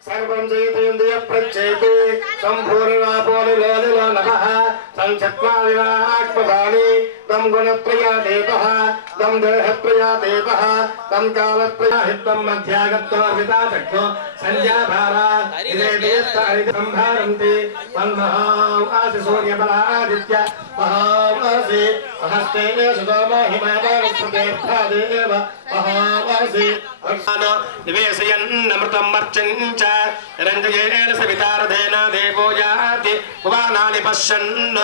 सर्वं जयतेन्द्रिय प्रचेते संपूर्णापोलिलोलिलो नमः संचत्वारिणात्मदानि तं गुणत्रया देवः तं देहत्रया देवः तं कालत्रया हितं मध्यागत्वार्विताचक्षो संज्ञाभारा इदे देवतारितं भारन्ति तन्महावासि सूर्यबलादित्य महावासि हस्ते सुदोमो हिमावानस्पतेऽर्थादेव महावासि निवेशयन्नमृतं मर्चञ्च रञ्जयेन सवितारधेन देवो याति भुवानानि पश्यन्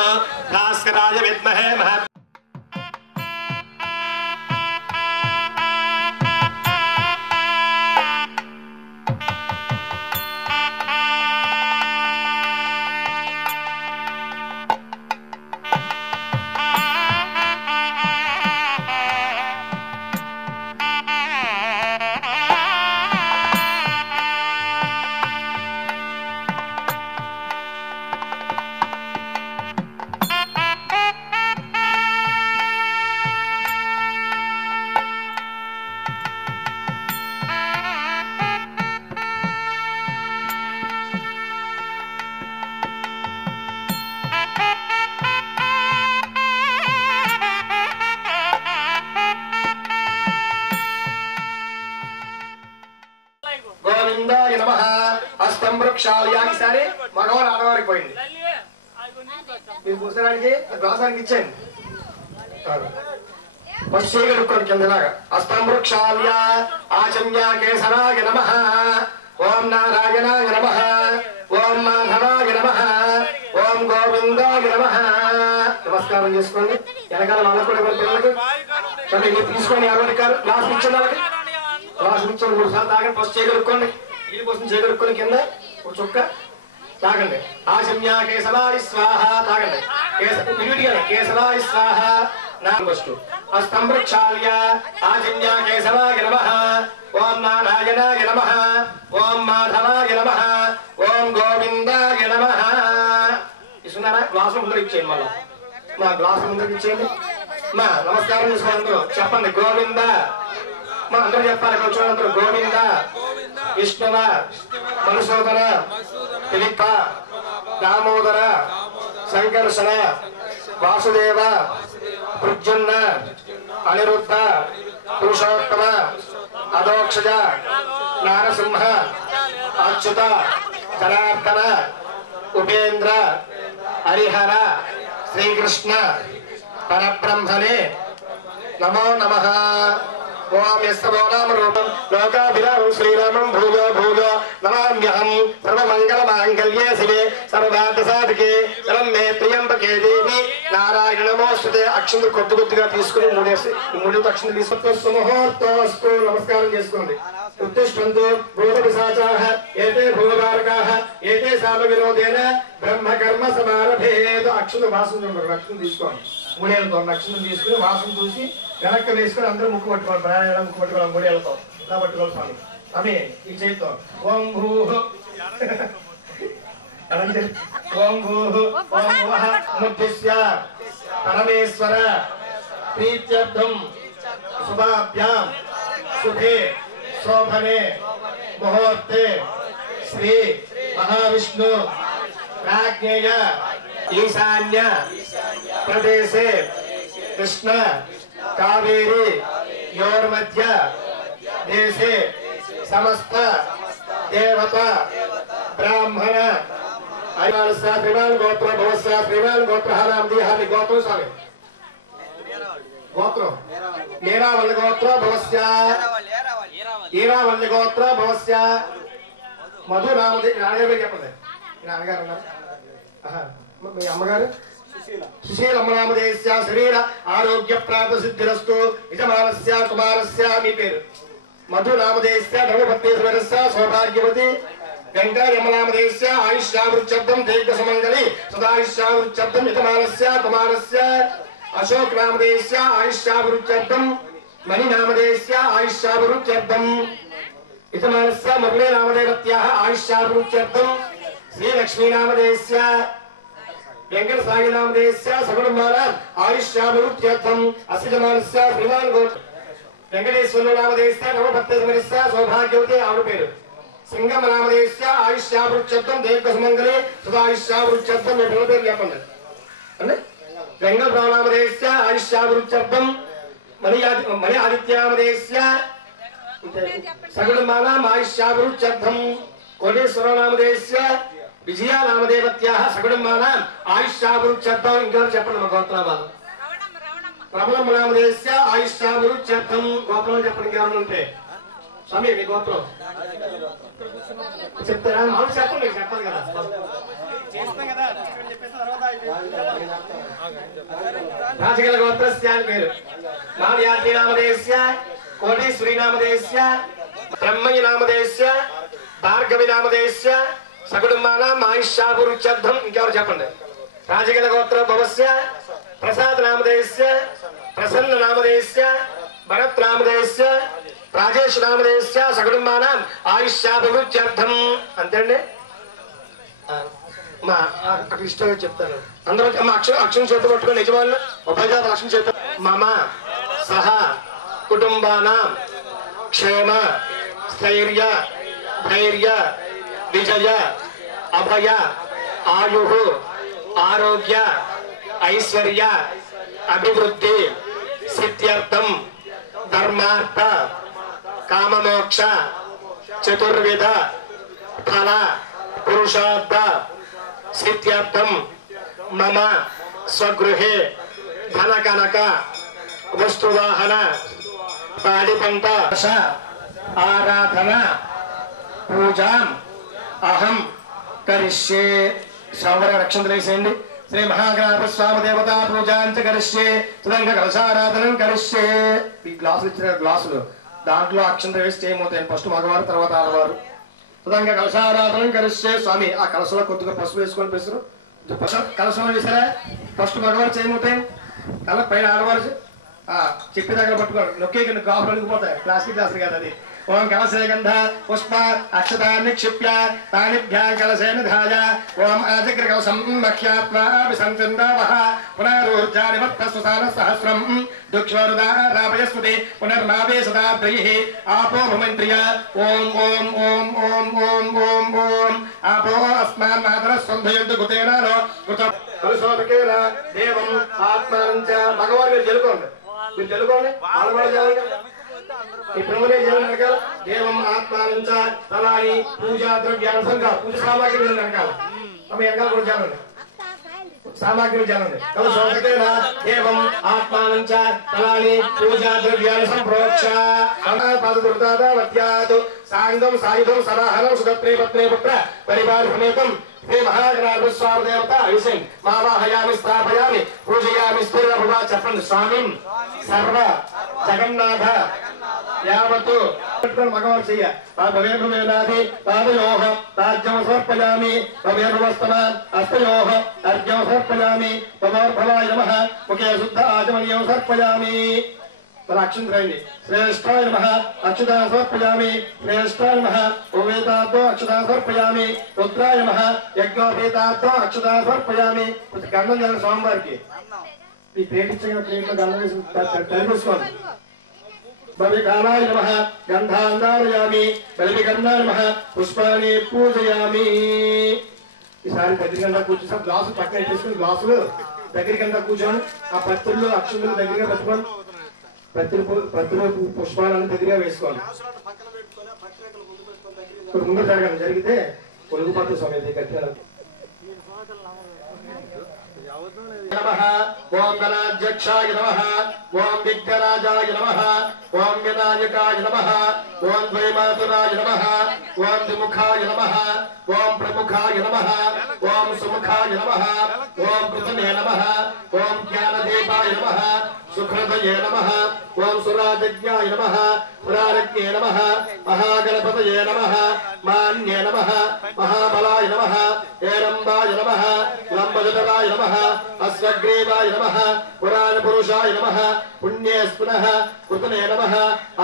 भास्कराय विद्महे महत् సారి మగవారు ఆడవారికి పోయింది మీరు కూర్చోడానికి గ్లాసానికి ఇచ్చేయండి ఫస్ట్ చేయగలుగుకోండి కిందలాగా అస్తం వృక్షాల్య ఆచమ్య కేసరాయ నమః ఓం నారాయణాయ నమః ఓం మాధవాయ నమః ఓం గోవిందాయ నమః నమస్కారం చేసుకోండి వెనకాల వాళ్ళకు కూడా పిల్లలకు సరే మీరు తీసుకోండి ఎవరికి గ్లాస్ ఇచ్చిన వాళ్ళకి గ్లాస్ ఇచ్చిన 3 సార్లు తాగండి ఫస్ట్ చేయగలుగుకోండి ఇది కోసం చేయగలుగుకోండి కింద ఒక చుక్క తాగండి ఆచమ్య కేశవాయ స్వాహ తాగండి కేశవాయ స్వాహ నామస్తు అస్తం వృక్షాల్య ఆచమ్య కేశవాయ నమః ఓం నారాయణాయ నమః ఓం మాధవాయ నమః ఓం గోవిందాయ నమః ఇస్తున్నారా గ్లాసు ముందర ఇచ్చేయండి మళ్ళా మా గ్లాసు ముందర ఇచ్చేయండి మా నమస్కారం చేసుకోండి అందరూ చెప్పండి గోవింద మా అందరూ చెప్పాలి కూర్చోండి అందరూ గోవింద విష్ణువ మనుసోదర తిలిప్ప దామోదర సంకర్షణ వాసుదేవ ప్రద్యుమ్న అనిరుద్ధ పురుషోత్తమ అధోక్షజ నారసింహ అచ్యుత జనార్దన ఉపేంద్ర హరిహర శ్రీకృష్ణ పరబ్రహ్మణే నమో నమః ఓం యస్సోనామ రూపం లోకాభిరామం శ్రీరామం భూజో భూజో నమామ్యహం సర్వమంగళమాంగళ్యే శివే సర్వార్థసాధికే శరణం మే ప్రియంబకే దేవి నారాయణ నమోస్తుతే అక్షంతులు కొద్దిగా తీసుకుని మూడేసి మూడు అక్షంతులు తీసుకొస్తూ ముహూర్తోస్తు నమస్కారం చేసుకోండి ఉత్తిష్టంతు భూతపిశాచాః ఏతే భూతారకాః ఏతే సామవిరోధేన బ్రహ్మకర్మ సమారభేద అక్షంతులు వాసన చూడండి అక్షంతులు తీసుకోండి మూడేళ్ళతో అక్షంతులు తీసుకుని వాసన చూసి వెనక్కి వేసుకుని అందరూ ముక్కు పట్టుకోవాలి ప్రయాణం ముక్కు పట్టుకోవాలి మూడేళ్ళతో ఇలా పట్టుకోవాలి స్వామి అవి ఈ చేతితో ఓం భూ ఓం భూ ఓం భువః ముద్దిశ్య పరమేశ్వర ప్రీత్యర్థం శుభాభ్యాం శుభే శోభనే ముహూర్తే శ్రీ మహావిష్ణు ప్రాజ్ఞేయ ఈశాన్య ప్రదేశే కృష్ణ కావేరి యోర్మధ్య దేశే సమస్త దేవత బ్రాహ్మణ శ్రీమాన్ గోత్ర భవస్య శ్రీమాన్ గోత్రహారాం దిహామి గోత్రం స్వామి గోత్రం మేరావల్లి గోత్ర భవస్య ఈరావల్లి గోత్ర భవస్య మధు నామదే నాన్నగారు చెప్పండి నాన్నగారు అన్నారు మీ అమ్మగారు సుశీలమ్మనామదేశ్య శరీర ఆరోగ్య ప్రాప్త సిద్ధిరస్తు యజమానస్య కుమారస్య మీ పేరు మధు నామదేశ్య ధర్మపత్యేశ్వరస్య సౌభాగ్యవతి వెంకటయమనామదేశ్య ఆయుష్యావృత్యర్థం దీర్ఘ సుమంగళి సదాయుష్యావృత్యర్థం యజమానస్య కుమారస్య అశోక్ నామదేశ్య ఆయుష్యావృత్యర్థం మణి నామదేశ్య ఆయుష్యావృత్యర్థం యజమానస్య మురళీ నామదేవత్యాః ఆయుష్యావృత్యర్థం శ్రీలక్ష్మీ నామదేశ్య వెంకట సాయి నామదేశ్య సగుణమాల ఆయుష్యాభివృద్ధ్యర్థం అస్య జమానస్య శ్రీమాన్ గోత్ర వెంకటేశ్వర నామదేశ్య నవపత్య సమరిస్య సౌభాగ్యవతి ఆవిడ పేరు సింగమనామదేశ్య ఆయుష్యావృక్షత్వం దీర్ఘసుమంగళి సదాయుష్యావృక్షత్వం మీ పిల్లల పేరు చెప్పండి అంటే వెంగళ ప్రాణామదేశ్య ఆయుష్యావృక్షత్వం మణి ఆదిత్యామదేశ్య సగుణమానాం ఆయుష్యావృక్షత్వం కోటేశ్వరనామదేశ్య విజయానామదేవత్యాః సగుణమానాం ఆయుష్యావృక్షత్వం ఇంకా చెప్పండి మా గోత్రనామాలు ప్రబలమనామదేశ్య ఆయుష్యావృక్షత్వం గోత్రం చెప్పండి ఇంకేమన్నా ఉంటే స్వామి మీ గోత్రం చెప్తారా మాకు చెప్పండి చెప్పాలి కదా రాజగల గోత్రస్య అని పేరు నామయాత్రి నామదేశ్య కోటేశ్వరి నామదేశ్య బ్రహ్మయ్య నామదేశ్య భార్గవి నామదేశ్య సకుటుంబానాం ఆయుష్యాభివృద్ధ్యర్థం ఇంకెవరు చెప్పండి రాజగల గోత్ర భవస్య ప్రసాద్ నామదేశ్య ప్రసన్న నామదేశ్య భరత్ నామదేశ్య రాజేష్ నామదేశ్య సకుటుంబానాం ఆయుష్యాభివృద్ధ్యర్థం అంతే అండి మా అక్కడ ఇష్టంగా చెప్తాను అందరూ మా అక్షరం చేతి పట్టుకుని యజమానులు ఉభయజాత లక్ష్మి చేత మమ సహ కుటుంబానాం క్షేమ స్థైర్య ధైర్య విజయ అభయ ఆయు ఆరోగ్య ఐశ్వర్య అభివృద్ధి సిద్ధ్యర్థం ధర్మార్థ కామమోక్ష చతుర్విధ ఫల పురుషార్థ సిద్ధ్యర్థం మమ స్వగృహే ధనకనక వస్తువాహన పాడి పంట ఆరాధన పూజాం అహం కరిష్యే శ్రావణ రక్షణ వేసేయండి శ్రీ మహాగణాధ స్వామి దేవతా పూజాంచ కరిష్యే సుదంగ కలశారాధనం కరిష్యే ఈ గ్లాసులు ఇచ్చిన గ్లాసులు దాంట్లో అక్షంత వేసి చేయమవుతాయి ఫస్ట్ మగవారు తర్వాత ఆడవారు సుదంగ కలశారాధనం కరిష్యే స్వామి ఆ కలశలో కొద్దిగా పసుపు వేసుకొని పెసరు కలశంలో వేసారా ఫస్ట్ మగవారు చేయమవుతాయి కల పైన ఆడవారు చెప్పి దగ్గర పట్టుకోండి నొక్కే గాజులు అడిగిపోతాయి ప్లాస్టిక్ గ్లాసులు కాదు అది ఓం కలశే గంధ పుష్ప అక్షతాన్ని నిక్షిప్య తానిభ్యాం కలశేన ధాయ ఓం ఆజగ్రకలశం మఖ్యాత్మాభిసంచందావః పునరూర్జాని వత్తస్వసాన సహస్రం దుక్షోరుదారాపయస్మృతి పునర్మావేశదాద్రైః ఆపో భుమంత్రియ ఓం ఓం ఓం ఓం ఓం ఓం ఓం ఆపో అస్మాన్ మాతరస్వంధయంతు కుతేనారో కృత కలశోదకేన దేవం ఆత్మానంచ భగవాన్ మీరు తెలుకోండి దేవం ఆత్మానంచ తలాని పూజా ద్రవ్యాన్ని సంఘ పూజ సామాగ్రి వెనకాల వెనకాల కూడా జానండి సామాగ్రి జానండి కలశోదకేన దేవం ఆత్మానంచ తలాని పూజా ద్రవ్యాన్ని సంప్రోక్ష పాదదుర్దావత్యాత్ సాంగం సాయుధం సదాహరం సుదత్రే పత్నే పుత్ర పరివార సమేతం శ్రీ మహాగణాధ స్వామి దేవత అభిషేకం మావాహయామి స్థాపయామి పూజయామి స్థిర భవ చెప్పండి స్వామి సర్వ జగన్నాథ యావత్తు మగవారు చెయ్య భవేభువేనాది పాదయోహ రాజ్యం సమర్పయామి భవేభువస్తమ అస్తయోహ అర్ఘ్యం సమర్పయామి భవాయ నమః ముఖే శుద్ధ ఆచమనీయం సమర్పయామి అక్షంత్రండి శ్రేష్ఠాయ నమః అక్షతా సమర్పయామి శ్రేష్ఠాయ నమః ఓవేతాతో అక్షతా సమర్పయామి రుద్రాయ నమః యజ్ఞోపేతాతో అక్షతా సమర్పయామి గంధం జల స్వామివారికి ఈ ప్లేట్ ఇచ్చిన ప్లేట్లో గంధం వేసి తయారు భవికాలాయ నమః గంధాంధారయామి బలికర్ణాయ నమః పుష్పాన్ని పూజయామి ఈసారి దగ్గరగా కూర్చొని గ్లాసు పక్కన తీసుకుని గ్లాసులు దగ్గరగా కూర్చొని ఆ పత్రులు అక్షులు దగ్గరగా పెట్టుకోండి ప్రతిలో పుష్పాలను దగ్గరగా వేసుకోండి ముందు జరగడం జరిగితే పొలుగుపట్టు సమయం గట్టిగా నమః ఓం గణాధ్యక్షాయ నమః ఓం విఘ్నరాజాయ నమః ఓం వినాయకాయ నమః ఓం ద్వైమాతురాయ నమః ఓం ద్విముఖాయ నమః ఓం ప్రముఖాయ నమః ఓం సుముఖాయ నమః ఓం కృతనే నమః ఓం జ్ఞానదేవాయ నమః సుఖృతయే నమః ఓం సురాజజ్ఞాయ నమః పురారజ్ఞే నమః మహాగణపతయే నమః మాన్యే నమః మహాబలాయ నమః ఏరంబాయ నమః లంబజటరాయ నమః అశ్వగ్రీవాయ నమః పురాణపురుషాయ నమః పుణ్యేస్పునః కృతనే నమః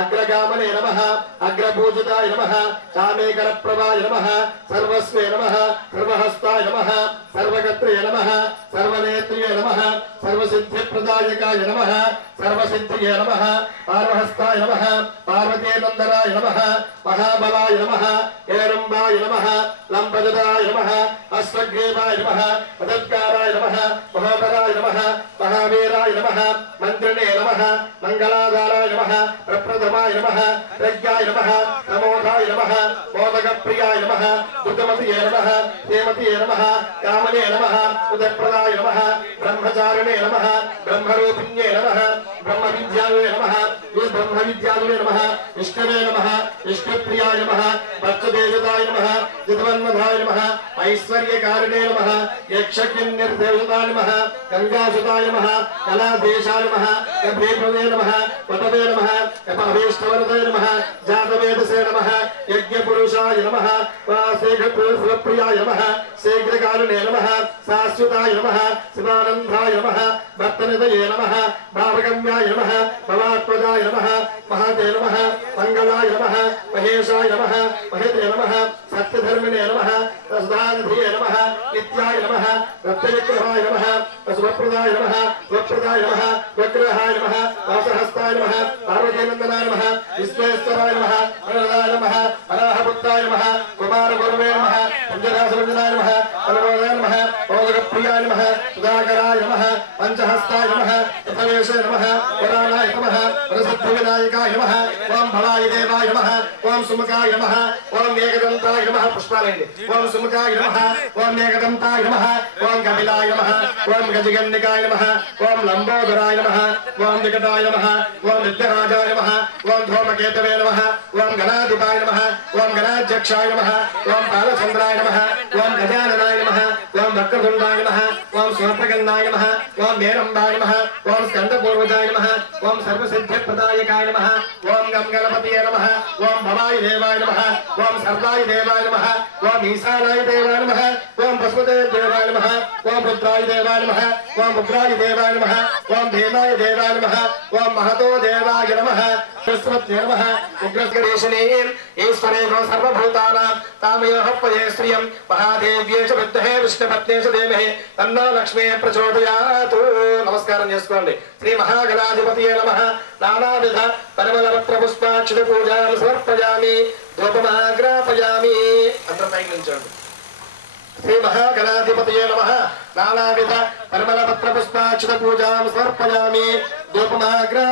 అగ్రగామనే నమః అగ్రపూజితాయ నమః కామేకరప్రభాయ నమః సర్వస్వే నమః సర్వహస్తాయ నమః సర్వగత్రే నమః సర్వనేత్రే నమః సర్వసిద్ధిప్రదాయకాయ నమః సర్వసిద్ధియే నమః పార్వహస్తాయ నమః పార్వతీనందనాయ నమః మహాబలాయ నమః हेरंबाय नमः लंबजदाय नमः अश्वग्रीवाय नमः पदत्काराय नमः महोदराय नमः महावीराय नमः मंत्रिणे नमः मंगलाधाराय नमः प्रप्रथमाय नमः प्रज्ञाय नमः नमोधाय नमः मोदकप्रियाय नमः बुद्धमतिये नमः हेमतिये नमः कामने नमः उदयप्रदाय नमः ब्रह्मचारिणे नमः ब्रह्मरूपिण्ये नमः ब्रह्मविद्यालये नमः ब्रह्मविद्यालये नमः विष्णवे नमः विष्णुप्रियाय नमः भक्तदेवताय नमः जितवन्मधाय नमः ऐश्वर्यकारिणे नमः यक्षज्ञनिर्देवताय नमः गंगासुताय नमः कलादेशाय नमः गभीरवे नमः वटवे नमः कपाभीष्टवरदे नमः जातवेदसे नमः यज्ञपुरुषाय नमः वासेघप्रियाय नमः शीघ्रकारिणे नमः शाश्वताय नमः शिवानन्दाय नमः भक्तनिधये नमः भावगम्याय नमः भवात्मजाय नमः महते नमः मंगलाय नमः महेशाय नमः महते नमः सत्यधर्मिणे नमः सुधानिधिये नमः नित्याय नमः रत्नविग्रहाय नमः सुभप्रदाय नमः स्वप्रदाय नमः विग्रहाय नमः वासहस्ताय नमः पार्वतीनन्दनाय नमः विश्वेश्वराय नमः अनदाय नमः अनाहपुत्राय नमः कुमारगुरवे नमः कुञ्जरासमञ्जनाय नमः अनवोदय नमः मोदकप्रियाय नमः सुधाकराय नमः पंचहस्ताय नमः तथवेशे नमः पुराणाय नमः वरसिद्धिविनायकाय नमः ओम भवाय देवाय नमः ओम सुमुखाय नमः ओम एकदन्ताय नमः पुष्पालये ओम सुमुखाय नमः ओम एकदन्ताय नमः ओम कपिलाय नमः ओम गजगन्निकाय नमः ओम लंबोदराय नमः ओम विकटाय नमः ओम विद्यराजाय नमः ओम धूमकेतवे नमः ओम गणाधिपाय नमः ओम गणाध्यक्षाय नमः ओम बालचंद्राय नमः ओम गजाननाय नमः ओम वक्रतुण्डाय नमः ओम स्वप्रकन्नाय नमः ओम मेरंबाय नमः ओम स्कंदपूर्वजाय नमः ओम सर्वसिद्धिप्रदायकाय नमः ओम गंगणपतये नमः ओम भवाय देवाय नमः ओम सर्वाय देवाय नमः ओम ईशानाय देवाय नमः ओम वसुदेव देवाय नमः ओम रुद्राय देवाय नमः ओम उग्राय देवाय नमः ओम भीमाय देवाय नमः ओम महतो देवाय नमः सरस्वत्यै नमः उग्रगणेशने ईश्वरे गो सर्वभूतानां तामयोः पये श्रियं महादेव्ये च विद्महे विष्णुपत्ने च धीमहि तन्नो लक्ष्मी प्रचोदयात् नमस्कारं చేసుకోండి శ్రీ మహాగణాధిపతయే నమః నానావిధ పరిమళపత్ర పుష్పాక్షత పూజాం సమర్పయామి ధూపమాగ్రాపయామి అంతా పైకి నిల్చోండి శ్రీ మహాగణాధిపతయే నమః నానావిధ పరిమళపత్ర పుష్పాక్షత పూజాం సమర్పయామి ధూపమాగ్రా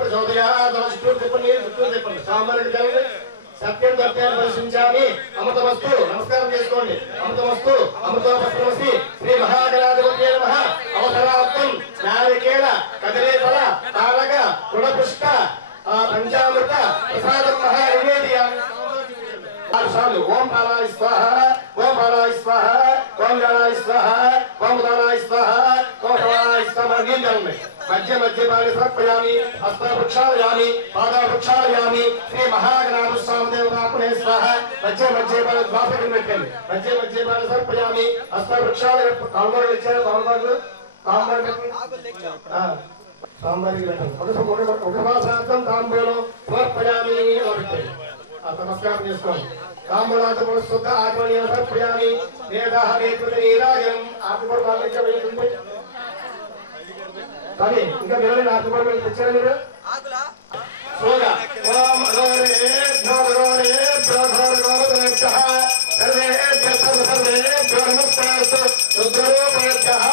ప్రచోదయాత్ చుట్టూ తిప్పండి స్వామివారికి జరగండి సత్యం సత్యాన్ని దర్శించాలి అమృతమస్తు నమస్కారం చేసుకోండి అమృతమస్తు అమృతమస్తమసి శ్రీ మహాగణాధిపతి నమః అవసరార్థం నారికేళ కదలీఫల తారక గుణపుష్ప పంచామృత ప్రసాదం మహా నివేదయామి ఓం బాలాయ స్వాహ ఓం బాలాయ స్వాహ ఓం గణాయ స్వాహ ఓం ఉదానాయ స్వాహ ఓం భవాయ స్వాహ నీంజాలి మధ్య మధ్య బాలి సమర్పయామి హస్త వృక్షాలయామి పాద వృక్షాలయామి శ్రీ మహాగణాధ స్వామి దేవతాత్మనే స్వాహ మధ్య మధ్య బాలి ద్వాపకం పెట్టండి మధ్య మధ్య బాలి సమర్పయామి హస్త వృక్షాలయ తాంబూలం ఇచ్చారు తాంబూలం సాంబారికి పెట్టండి ఒక మాసాంతం తాంబూలం సమర్పయామి పెట్టండి నమస్కారం చేసుకోండి తాంబూలాత పునఃశుద్ధ ఆత్మనీయ సమర్పయామి వేదాహ వేత్రుత నీరాజనం ఆత్మపూర్వ ఆలోచించబడుతుంది కానీ ఇంకా మీరు ఆత్మపూర్వ తెచ్చారా మీరు సోగా ఓం అగోరేభ్యో అగోరేభ్యో ఘోరఘోరఘోరేభ్యః సర్వేభ్యః సర్వేభ్యో నమస్కారస్తు రుద్రరూపేభ్యః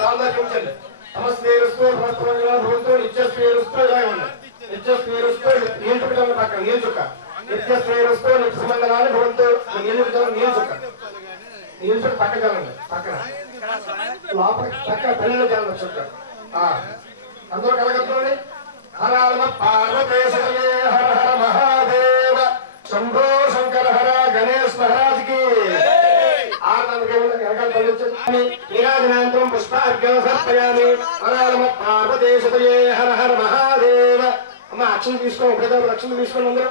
సాందర్శించండి నమస్తేరస్తు నమస్తేరస్తు భవంతు నిత్యస్వేరస్తు ఇలా ఉంది నిత్యస్వేరస్తు నియంత్రణ పక్కన నియంత్రక నిత్యస్వేరస్తు నిత్యమంగళాన్ని భవంతు నియంత్రక పక్కన జరగండి పక్కన లోపల పక్కన పన్నెండు జరగదు చుక్క అందరూ కలగండి హర పార్వతేశ్వరే హర హర మహాదేవ శంభో శంకర హర గణేష్ మహారాజ్ కి నీరాజనాంతరం పుష్పార్ఘ్యం సమర్పయామి హర పార్వతేశ్వరే హర హర మహాదేవ అమ్మ అక్షం తీసుకోండి ఒకటే అక్షం తీసుకోండి అందరూ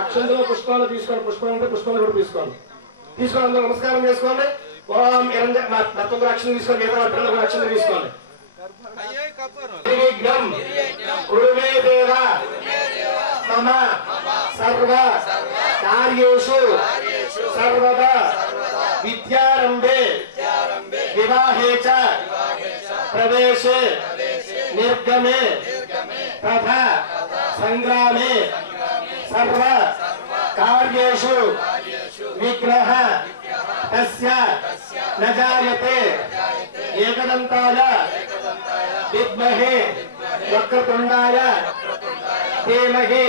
అక్షంలో పుష్పాలు తీసుకోండి పుష్పాలు ఉంటే పుష్పాలు కూడా తీసుకోండి అందరూ నమస్కారం చేసుకోండి ఓం దత్తం అక్షం తీసుకోండి మిగతా అక్షం తీసుకోండి కురుమే దేవ మమ సర్వ కార్యేషు సర్వదా విద్యారంభే వివాహే చ ప్రవేశే నిర్గమే తథా సంగ్రామే సర్వ కార్యేషు విగ్రహ తస్య న జాయతే ఏకదంతాయ విద్మహే వక్రతుండాయ ధీమహి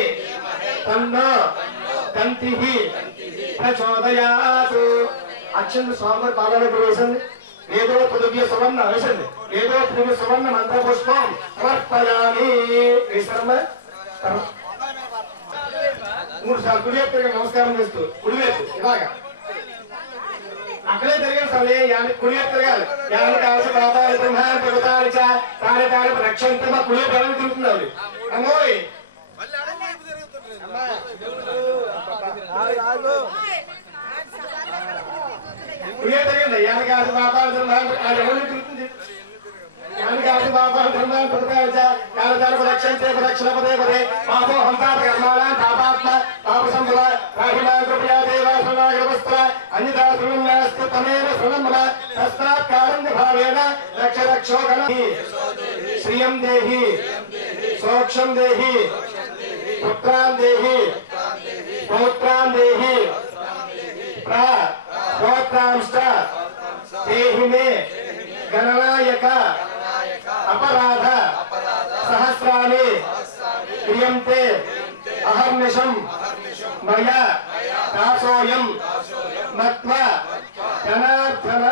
తన్నో దంతిః ప్రచోదయాత్ అక్షంత స్వామి పాదాలకు వేసండి ఏదో పృథివ్య సువర్ణ వేసండి ఏదో పృథివ్య సువర్ణ మంత్రపుష్పం సమర్పయామి వేసారమ్మా 3 సార్లు కుడివైపు నమస్కారం చేస్తూ కుడివైపు ఇలాగా అక్కడే తిరగాలి సరే కుడివైపు తిరగాలి యాని కావలసి బాబాలు బ్రహ్మాన్ని పర్వతాలు తానే తానే రక్షంతో కుడివైపు ఎలా తిరుగుతుంది అమ్మోయ్ కుడివైపు తిరగండి యాని కావలసి బాబాలు బ్రహ్మాన్ని ఎవరిని తిరుగుతుంది యాని బాబా బ్రహ్మాన్ని పర్వతాలు కాలదాన రక్షంతే రక్షణ పదే పదే పాపో హంతాప కర్మాణం పాపాత్మ పాప సంబల రాహిమా కృపయా దేవాసనాగరవస్త్ర అన్యదాసృణ్యాస్తు తమేవ శృణమల తస్మాత్ కారణ్య భావేన రక్ష రక్షోగణ శ్రియం దేహి సోక్షం దేహి పుత్రాన్ దేహి పౌత్రాన్ దేహి ప్రోత్రాంశ్చ దేహి మే గణనాయక अपराध सहस्राणि क्रियन्ते अहर्निशं मया दासोऽयं मत्वा जनार्दन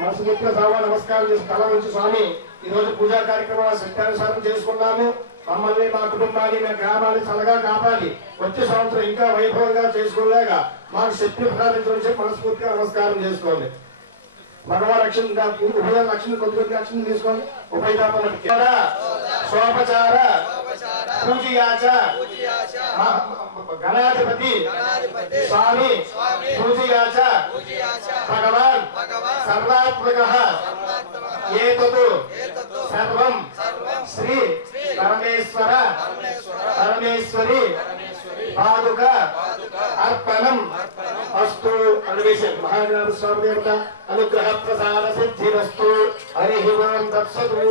మనసుగా నమస్కారం చేసి తల నుంచి స్వామి ఈ రోజు పూజా కార్యక్రమాలు సత్యానుసారం చేసుకున్నాము మమ్మల్ని మా కుటుంబాన్ని మా గ్రామాన్ని చల్లగా కాపాడి వచ్చే సంవత్సరం ఇంకా వైభవంగా చేసుకునేలాగా మాకు శక్తి ప్రసాదించడం మనస్ఫూర్తిగా నమస్కారం చేసుకోండి భగవాన్ రక్షణ ఉభయ రక్షణ కొద్ది రక్షణ తీసుకోండి ఉభయదాపన సోపచార పూజయాచ గణాధిపతి స్వామి పూజయాచ భగవాన్ సర్వాత్మకః ఏతత్ సర్వం శ్రీ పరమేశ్వర పరమేశ్వరి పాదుక అర్పణం అస్తు అన్వేషణ మహాగణాధ స్వామి దేవత అనుగ్రహ ప్రసాద సిద్ధిరస్తు హరి ఓం తత్సతు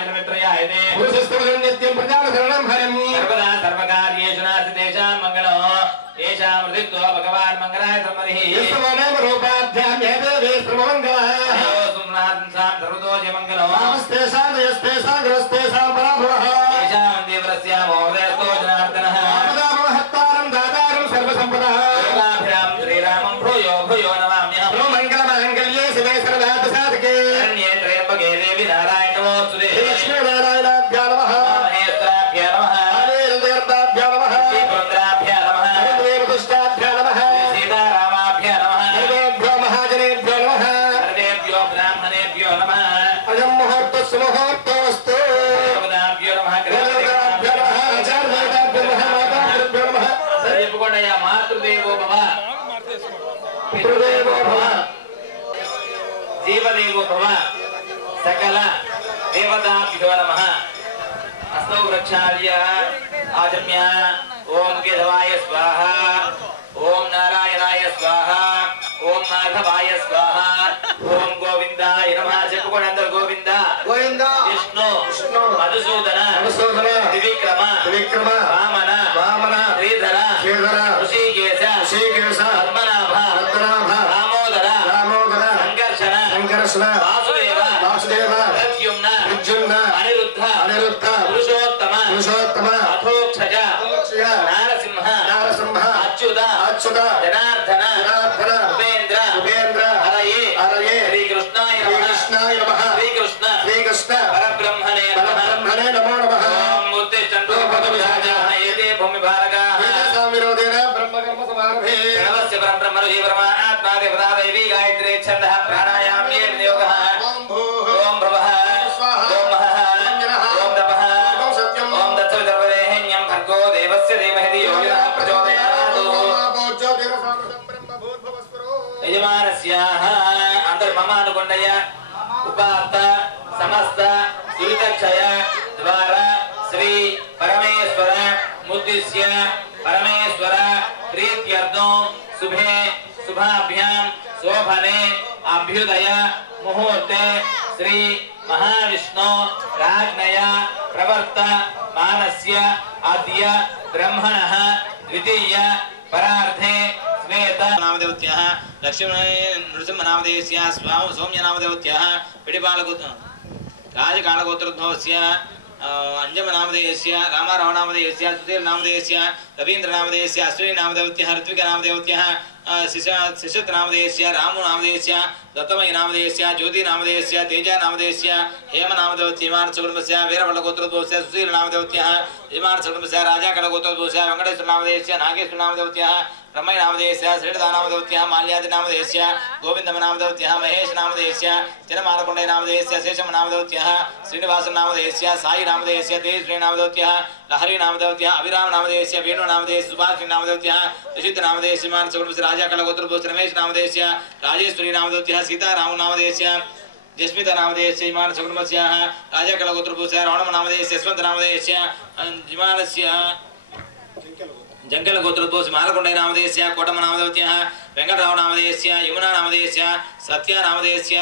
महाजनमित्रयायते पुरुषस्तुलं नित्यं प्रजापतिर्णं हरिं सर्वदा सर्वकार्येषु नास्ति तेषां मङ्गलो येषां हृदित्वा भगवान् मङ्गलाय सम्मतिः यस्तवनेम रूपाभ्यां येते सर्वमङ्गलः सुम्नाथं सर्वतो जयमङ्गलो नमस्तेषां यस्तेषां ग्रस्तेषां पराभवः येषां देवरस्य महोदयस्तो जनार्दनः महत्तारं दातारं सर्वसम्पदः योगाभिराम श्रीरामं भूयो भूयो नमाम्यहम् मङ्गलमाङ्गल्ये शिवे सर्वार्थसाधके शरण्ये त्र्यम्बके देवी नारायण नमोऽस्तुते लक्ष्मीनारायणाभ्यां नमः महेश्वराभ्यां नमः आदिदेवताभ्यां नमः श्रीपुरन्द्राभ्यां नमः देवप्रतिष्ठाभ्यां नमः सीतारामाभ्यां नमः सर्वेभ्यो महाजनेभ्यो नमः सर्वेभ्यो ब्राह्मणेभ्यो नमः अयं मुहूर्तः सुमुहूर्तोऽस्तु देवताभ्यो नमः देवताभ्यो नमः आचार्यदेवताभ्यो नमः माताभ्यो नमः सर्वेपकोणय मातृदेवो भव पितृदेवो भव जीवदेवो भव सकल देवताभ्यो नमः अस्तौ वृक्षार्य आजम्य ओम केशवाय स्वाहा ओम नारायणाय स्वाहा ओम माधवाय स्वाहा ओम गोविंदाय नमः చెప్పుకోండి గోవింద గోవింద విష్ణు విష్ణు మధుసూదన మధుసూదన త్రివిక్రమ త్రివిక్రమ వామన వామన శ్రీధర శ్రీధర ఋషికేశ శ్రీకేశ పద్మనాభ పద్మనాభ దామోదర దామోదర సంకర్షణ సంకర్షణ వాసుదేవ వాసుదేవ ప్రద్యుమ్న ప్రద్యుమ్న అనిరుద్ధ అనిరుద్ధ పురుషోత్తమ పురుషోత్తమ అథోక్షజ అక్షయ నారసింహ నారసింహ అచ్యుత అచ్యుత జనార్దన జనార్దన ఉపేంద్ర ఉపేంద్ర హరయే హరయే శ్రీకృష్ణాయ నమః శ్రీకృష్ణాయ నమః శ్రీకృష్ణ శ్రీకృష్ణ పరబ్రహ్మణే నమః పరబ్రహ్మణే నమో నమః ఓం ఉత్తిష్టంతు పదవిరాజాః ఏతే భూమిభారగాః ఏతేషాం విరోధేన బ్రహ్మకర్మ సమారభే ప్రణవస్య పరబ్రహ్మణో హి పరమాత్మా దేవతా దైవీ గాయత్రీ ఛందః ప్రాణాయామ్యే వినియోగః ఓం భూః ఓం భవః ఓం మహః ఓం తపః ఓం సత్యం ఓం తత్సవితుర్వరేణ్యం భర్గో దేవస్య ధీమహి ధియో యో నః ప్రచోదయాత్ యజమానస్యాః అందరు మమ అనుకొండయ్య ఉపాత్త సమస్త దురితక్షయ ద్వారా శ్రీ పరమేశ్వర ముద్దిశ్య పరమేశ్వర ప్రీత్యర్థం శుభే శుభాభ్యాం శోభనే అభ్యుదయ ముహూర్తే శ్రీ మహావిష్ణు రాజ్ఞయ ప్రవర్త మానస్య అద్య బ్రహ్మణః ద్వితీయ పరార్థే శ్వేత నామదేవత్యః లక్ష్మీ నృసింహ నామదేవస్య స్వామ సౌమ్య నామదేవత్యః పిడిపాలగోత్ర రాజకాళగోత్రోద్భవస్య अंजम नामधेयस्य रामाराव नामधेयस्य सुधीर नामधेयस्य रवींद्र नामधेयस्य अश्विनी नामदेवत्यः ऋत्विक नामदेवत्यः शिशुत नामधेयस्य रामु नामधेयस्य दत्तमयी नामधेयस्य ज्योति नामधेयस्य तेज नामधेयस्य हेम नामदेवत्य इमान सुकुटुंबस्य वीरवल्लगोत्रोद्भवस्य सुशील नामदेवत्यः इमान सुकुटुंबस्य राजाकलगोत्रोद्भवस्य वेंकटेश्वर नामधेयस्य नागेश्वर नामदेवत्यः ब्रह्मय नामधेयस्य श्रीधर नामदेवत्यः माल्यादि नामधेयस्य गोविंदम नामदेवत्यः महेश नामधेयस्य जनमालकोण्डे नामधेयस्य शेषम नामदेवत्यः श्रीनिवास नामधेयस्य साई नामधेयस्य तेजश्री नामदेवत्यः लहरी नामदेवत्यः अभिराम नामधेयस्य वेणु नामधेयस्य सुभाषिनी नामदेवत्यः प्रसिद्ध नामधेयस्य मान सुकुटुंबस्य राजाकलगोत्रोद्भवस्य रमेश नामधेयस्य राजेश्वरी नामदेवत्यः सीताराम नामधेयस्य जस्मिता नामधेयस्य इमान सुकुटुंबस्य राजाकलगोत्रोद्भवस्य रावण नामधेयस्य यशवंत नामधेयस्य जिमानस्य जंगल गोत्रोद्भवस्य मालकोण्डे नामधेयस्य कोटम नामदेवत्यः वेंकटराव नामधेयस्य यमुना नामधेयस्य सत्य नामधेयस्य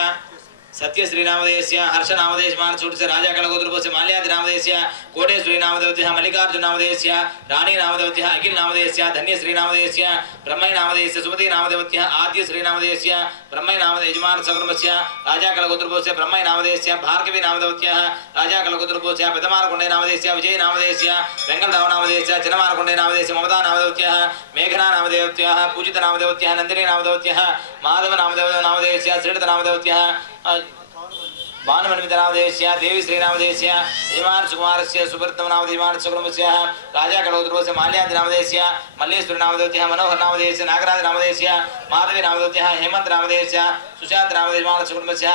सत्यश्री नामधेयस्य हर्ष नामधेयस्य मानसूटस्य राजाकलगोत्रोद्भवस्य माल्यादि नामधेयस्य कोटेश्वरी नामदेवत्यः मल्लिकार्जुन नामधेयस्य रानी नामदेवत्यः अखिल नामधेयस्य धन्यश्री नामधेयस्य ब्रह्मय नामधेयस्य सुमति नामदेवत्यः आद्यश्री नामधेयस्य ब्रह्मय नामधेय यजमान सकुटुंबस्य राजाकलगोत्रोद्भवस्य ब्रह्मय नामधेयस्य भार्गवी नामदेवत्यः राजाकलगोत्रोद्भवस्य पेदमालकोण्डे नामधेयस्य विजय नामधेयस्य वेंकटराव नामधेयस्य चिन्नमालकोण्डे नामधेयस्य ममता नामदेवत्यः मेघना नामदेवत्यः पूजित नामदेवत्यः नंदिनी नामदेवत्यः माधव नामदेवस्य श्रीधर नामदेवत्यः भानुमन्वित नामधेयस्य देवी श्री नामधेयस्य यजमान सुकुमारस्य सुब्रतम नामधेय यजमान सुकुटुंबस्य राजाकलगोत्रोद्भवस्य माल्यादि नामधेयस्य मल्लेश्वरी नामदेवत्यः मनोहर नामधेयस्य नागराज नामधेयस्य माधवी नामदेवत्यः हेमंत नामधेयस्य सुशांत नामधेय यजमान सुकुटुंबस्य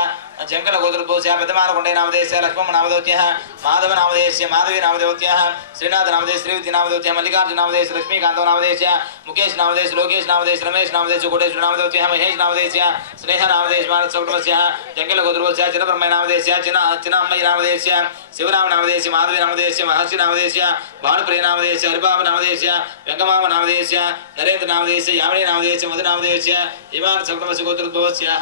जंगल गोत्रोद्भवस्य पेदमालकोण्डे नामधेयस्य लक्ष्मण नामदेवत्यः माधव नामधेयस्य माधवी नामदेवत्यः श्रीनाथ नामधेय श्रीविद्या नामदेवत्यः मल्लिकार्जुन नामधेयस्य लक्ष्मीकांत नामधेयस्य मुकेश नामधेयस्य लोकेश नामधेयस्य रमेश नामधेयस्य कोटेश्वर नामदेवत्यः महेश नामधेयस्य स्नेह नामधेयस्य मान सुकुटुंबस्य जंगल गोत्रोद्भवस्य चिरब्रह्मय नामधेयस्य चिन्नाम्मयी नामधेयस्य शिवराम नामधेयस्य माधवी नामधेयस्य महर्षि नामधेयस्य भानुप्रिय नामधेयस्य हरिबाब नामधेयस्य वेंकमाम नामधेयस्य नरेंद्र नामधेयस्य यामिनी नामधेयस्य मधु नामधेयस्य इमान सकुटुंबस्य गोत्रोद्भवस्य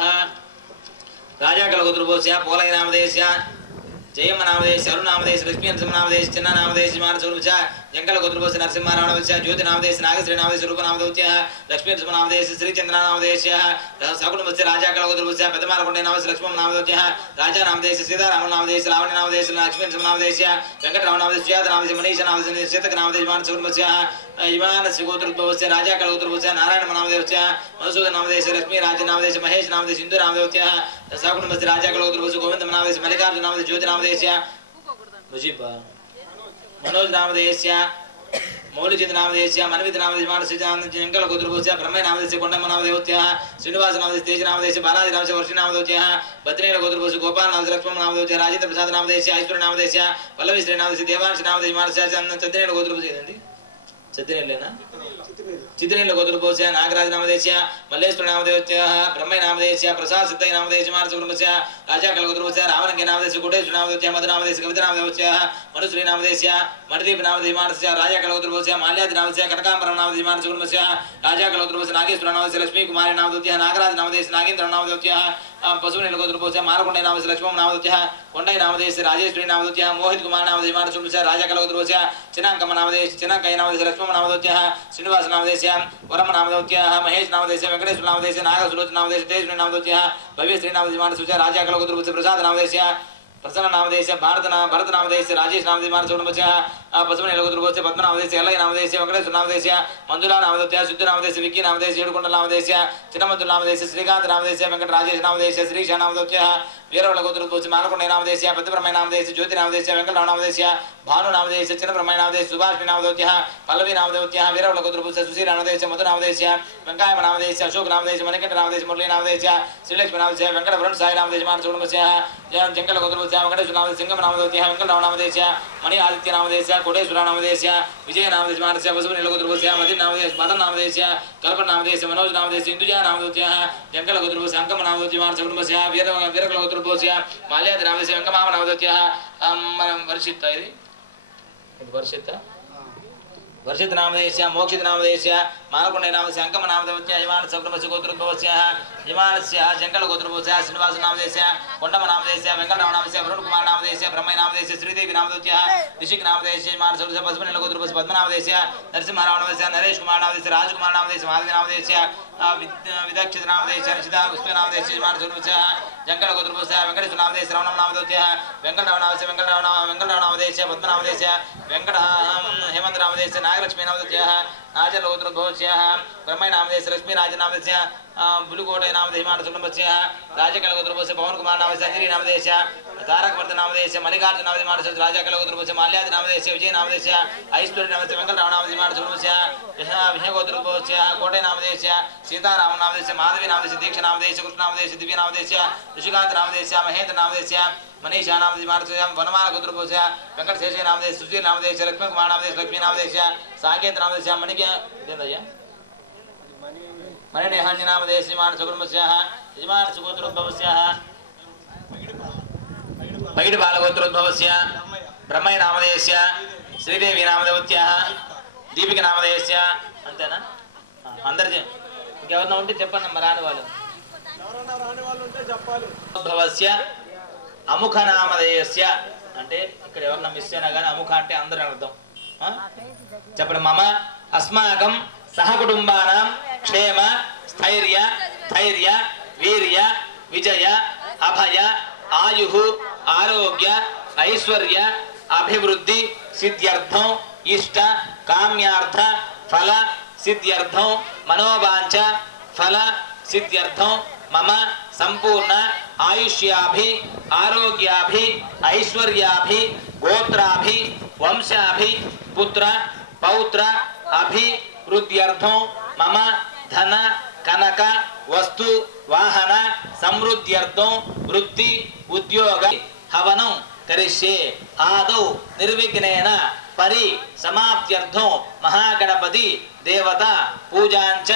राजाकलगोत्रोद्भवस्य पोलय नामधेयस्य జయమ్మ నామదేశ అరుణ నామదేశ లక్ష్మీ నరసింహ నామదేశ చిన్న నామదేశ విమాన స్వరూప జంగల గోత్రపోస నరసింహారావణ జ్యోతి నామదేశ నాగశ్రీ నామదేశ రూప నామదౌత్య లక్ష్మీ నరసింహ నామదేశ శ్రీచంద్ర నామదేశ సకుటుంబ రాజాకల గోత్రపోస పెద్దమాలకొండ నామదేశ లక్ష్మణ నామదౌత్య రాజా నామదేశ సీతారామ నామదేశ రావణ నామదేశ లక్ష్మీ నరసింహ నామదేశ వెంకటరామ నామదేశ సుజాత నామదేశ మనీష నామదేశ సీతక నామదేశ విమాన స్వరూప విమాన గోత్రపోస రాజాకల గోత్రపోస నారాయణ నామదేశ మధుసూదన నామదేశ లక్ష్మీ రాజ నామదేశ మహేష్ నామదేశ హిందూ నామదౌత్య సకుటుంబ రాజాకల గోత్రపోస గోవింద నామదేశ మల్లికార్జున నామదేశ జ్యోతి నామదేశ ముజీబ్ మనోజ్ నామదేశ మౌలిజిత్ నామదేశ మనవిత్ నామదేశ మానసిజానంద జంగల గోత్రపోస బ్రహ్మ నామదేశ కొండమ్మ నామదేవత్య శ్రీనివాస నామదేశ తేజ నామదేశ బాలాజీ నామదేశ వర్షి నామదౌత్య బద్రీల గోత్రపోస గోపాల నామదేశ లక్ష్మణ నామదౌత్య రాజేంద్ర ప్రసాద్ నామదేశ ఐశ్వర్య నామదేశ పల్లవి శ్రీ నామదేశ దేవాంశ నామదేశ మానస చంద్రేల గోత్రపోస ఏంటి చంద్రేలేనా చిత్రేల గోత్రపోస నాగరాజ నామదేశ మల్లేశ్వర నామదేవత్య బ్రహ్మ నామదేశ ప్రసాద్ సిద్ధయ్య నామదేశ మానస కుటుంబస్య రాజాకల గోత్రపోస రావణంగి నామదేశ కోటేశ్వర నామదేశ మధు నామదేశ కవిత నామదేవత్య మనుశ్రీ నామదేశ మణిదీప్ నామదేశ మానస రాజాకల గోత్రపోస మాల్యాది నామదేశ కనకాంబరం నామదేశ మానస కుటుంబస్య రాజాకల గోత్రపోస నాగేశ్వర నామదేశ లక్ష్మీ కుమారి నామదౌత్య నాగరాజ నామదేశ నాగేంద్ర నామదౌత్య పశువుని గోత్రపోస మాలకొండ నామదేశ లక్ష్మణ నామదౌత్య కొండై నామదేశ రాజేశ్వరి నామదౌత్య మోహిత్ కుమార్ నామదేశ మానస కుటుంబస్య రాజాకల గోత్రపోస చినాంకమ్మ నామదేశ చినాంకయ్య నామదేశ లక్ష్మణ నామదౌత్య శ్రీనివాస నామదేశ వరమ నామదౌత్య మహేష్ నామదేశ వెంకటేశ్వర నామదేశ నాగసులోచన నామదేశ తేజస్వి నామదౌత్య భవ్య శ్రీ నామదేశ మానస రాజాకల గోత్రపోస ప్రసాద్ నామదేశ ప్రసన్న నామదేశ భరత నామదేశ రాజేష్ నామదేశ మానస కుటుంబస్య పశువుని గోత్రపోస పద్మ నామదేశ ఎల్లయ్య నామదేశ వెంకటేశ్వర నామదేశ మంజులా నామదౌత్య సిద్ధు నామదేశ విక్కీ నామదేశ ఏడుకొండ నామదేశ చిన్నమంతుల నామదేశ శ్రీకాంత్ నామదేశ వెంకట రాజేష్ నామదేశ శ్రీష నామదౌత్య వీరవళ గోత్రపోస మాలకొండ నామదేశ పెద్దబ్రహ్మ నామదేశ జ్యోతి నామదేశ వెంకటరావు నామదేశ భాను నామదేశ చిన్నబ్రహ్మ నామదేశ సుభాష్ని నామదౌత్య పల్లవి నామదౌత్య వీరవళ గోత్రపోస సుశీల నామదేశ మధు నామదేశ వెంకాయమ నామదేశ అశోక్ నామదేశ మణికంఠ నామదేశ మురళీ నామదేశ శ్రీలక్ష్మి నామదేశ వెంకట వరుణ్ సాయి నామదేశ మానస కుటుంబస్య జంగల గోత్రపోస వెంకటేశ్వర నామదేశ సింగమ నామదౌత్య వెంకటరావు నామదేశ మణి ఆదిత్య నామదేశ కోటేశ్వర నామదేశ విజయ నామదేశ మానస పశువుని గోత్రపోస మది నామదేశ మదన్ నామదేశ కల్పన నామదేశ మనోజ్ నామదేశ ఇందుజా నామదౌత్య జంగల గోత్రపోస అంకమ నామదౌత్య మానస కుటుంబస్య వీరకల గోత్రపోస మాల్యాది నామదేశ వెంకమామ నామదౌత్య వర్షిత ఇది వర్షిత నామదేశ మోక్షిత నామదేశ మాలకొండ నామదేశ అంకమ నామదౌత్య హిమానస కుటుంబస్య గోత్రపోస హిమానస్య జంగల గోత్రపోస శ్రీనివాస నామదేశ కొండమ నామదేశ వెంకటరామ నామదేశ వరుణ్ కుమార్ నామదేశ బ్రహ్మ నామదేశ శ్రీదేవి నామదౌత్య రిషిక్ నామదేశ మానస పశుపని గోత్రపోస పద్మ నామదేశ నరసింహారావు నామదేశ నరేష్ కుమార్ నామదేశ రాజ్ కుమార్ నామదేశ మాధవి నామదేశ విదక్షిత నామదేశ నిషిత పుష్ప నామదేశ మానస జంగల గోత్రపోస వెంకటేశ్వర నామదేశ రమణ నామదౌత్య వెంకటరావు నామదేశ వెంకటరావు నామదేశ పద్మ నామదేశ వెంకట హేమంత్ నామదేశ నాగలక్ష్మి నామదౌత్య నాజల గోత్రపోస బ్రహ్మ నామదేశ లక్ష్మీ రాజ నామదేశ బులుకోట నామదేశ మానస కుటుంబస్య రాజకల గోత్రపోస పవన్ కుమార్ నామదేశ అంజలి నామదేశ తారకవర్ధ నామదేశ మల్లికార్జున నామదేశ మానస రాజకల గోత్రపోస మాల్యాది నామదేశ విజయ నామదేశ ఐశ్వర్య నామదేశ వెంకటరావు నామదేశ మానస కుటుంబస్య విజయ గోత్రపోస కోట నామదేశ సీతారామ నామదేశ మాధవి నామదేశ దీక్ష నామదేశ కృష్ణ నామదేశ దివ్య నామదేశ ఋషికాంత్ నామదేశ మహేంద్ర నామదేశ మనీషా నామదేశ మానస వనమాల గోత్రపోస వెంకటశేష నామదేశ సుశీల్ నామదేశ లక్ష్మీ కుమార్ నామదేశ లక్ష్మీ నామదేశ సాకేత్ నామదేశ మణిక మణినేహాన్య నామదేశ మానస కుటుంబస్య యజమానస గోత్రోద్భవస్య పగిడి బాలగోత్రోద్భవస్య బ్రహ్మయ్య నామదేశ శ్రీదేవి నామదేవత్య దీపిక నామదేశ అంతేనా అందరు ఇంకెవరన్నా ఉంటే చెప్పండి అమ్మ రాని వాళ్ళు ఉద్భవస్య అముఖ నామదేశస్య అంటే ఇక్కడ ఎవరన్నా మిస్ అయినా కానీ అముఖ అంటే అందరూ అర్థం చెప్పండి మమ అస్మాకం సహకుటుంబానాం క్షేమ స్థైర్య ధైర్య వీర్య విజయ అభయ ఆయు ఆరోగ్య ఐశ్వర్య అభివృద్ధి సిద్ధ్యర్థం ఇష్ట కామ్యార్థ ఫల సిద్ధ్యర్థం మనోవాంఛ ఫల సిద్ధ్యర్థం మమ సంపూర్ణ ఆయుష్యాభి ఆరోగ్యాభి ఐశ్వర్యాభి గోత్రాభి వంశాభి పుత్ర పౌత్ర అభివృద్ధ్యర్థం మమ ధన కనక వస్తు వాహన సమృద్ధ్యర్థం వృత్తి ఉద్యోగ హవనం కరిష్యే ఆదౌ నిర్విఘ్నేన పరి సమాప్త్యర్థం మహాగణపతి దేవత పూజాంచ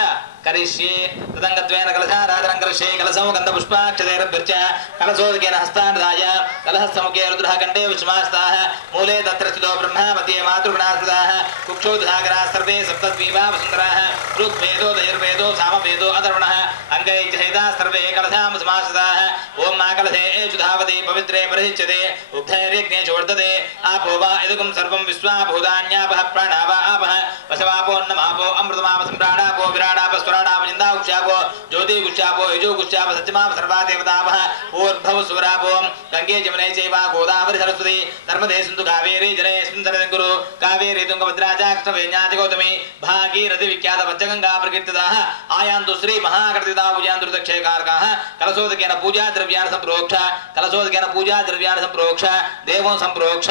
కరిష్యే తదంగత్వేన కలశారాధనం కరిష్యే కలశం గంధపుష్పాక్షతైరభ్యర్చ కలశోదకేన హస్తాన్దాయ कलहस्तमुखे रुद्रः कंठे विष्मास्ताः मूले तत्र स्थितो ब्रह्मा मध्ये मातृगुणास्पदाः कुक्षौ दधागराः सर्वे सप्तद्वीपा वसुन्धराः ऋग्वेदो दैर्वेदो सामवेदो अथर्वणः अङ्गैर्जहिताः सर्वे कलशां समाश्रिताः ॐ माकलशे सुधावते पवित्रे परिहिच्यते उग्धैर्यज्ञे च वर्धते आपो वा इदुकं सर्वं विश्वाभूतान्यापः प्राणावा आपः वशवापोन्नमापो अमृतमाप सम्राडापो विराडाप स्वराडाप जिन्दाकुक्षापो ज्योतिकुक्षापो यजुकुक्षाप सत्यमाप सर्वा देवतापः ऊर्ध्व सुरापो गंगे जमुने चैव गोदावरी सरस्वती नर्मदे सिन्धु कावेरी जलेऽस्मिन् सन्निधिं कुरु कावेरी तुङ्गभद्रा च कृष्णवेण्या च गौतमी भागीरथी विख्यात पञ्चगङ्गा प्रकीर्तिताः आयान्तु श्री महागणपतिता पूजान्तु दक्षयकारकाः कलशोदकेन पूजा द्रव्याणि सम्प्रोक्ष कलशोदकेन पूजा द्रव्याणि सम्प्रोक्ष देवं सम्प्रोक्ष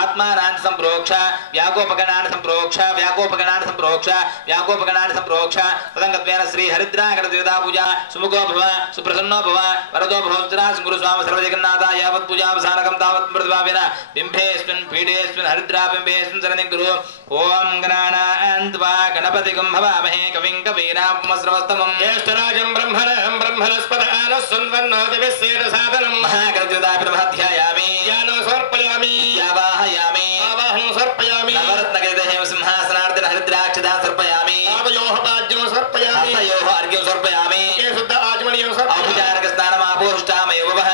आत्मानां सम्प्रोक्ष व्याकोपगणानि सम्प्रोक्ष व्याकोपगणानि सम्प्रोक्ष व्याकोपगणानि सम्प्रोक्ष तदङ्गत्वेन श्री हरिद्रा गणदेवता पूजा सुमुखो भव सुप्रसन्नो भव वरदो भवत्रा गुरु स्वामी सर्वजगन्नाथ यावत् पूजावसानकं तावत् मृद्भावेन बिम्भेऽस्मिन् पीठेऽस्मिन् हरिद्रा बिम्भेऽस्मिन् शरणिं कुरु ओम गणानान्त्वा गणपतिगं भवामहे कविं कवीनामुपमश्रवस्तमं ज्येष्ठराजं ब्रह्मणस्पदानः सुन्वन्नोतिभिस्सेन साधनं महागणदेवता प्रभाध्यायामि ज्ञानं समर्पयामि आवाहयामि आवाहनं समर्पयामि नवरत्नगदेहं सिंहासनार्थिन हरिद्राक्षदां समर्पयामि पादयोः पाद्यं समर्पयामि हस्तयोः अर्घ्यं समर्पयामि शुद्ध आचमनीयं समर्पयामि औपचारिक स्नानमापोष्टामयोगवः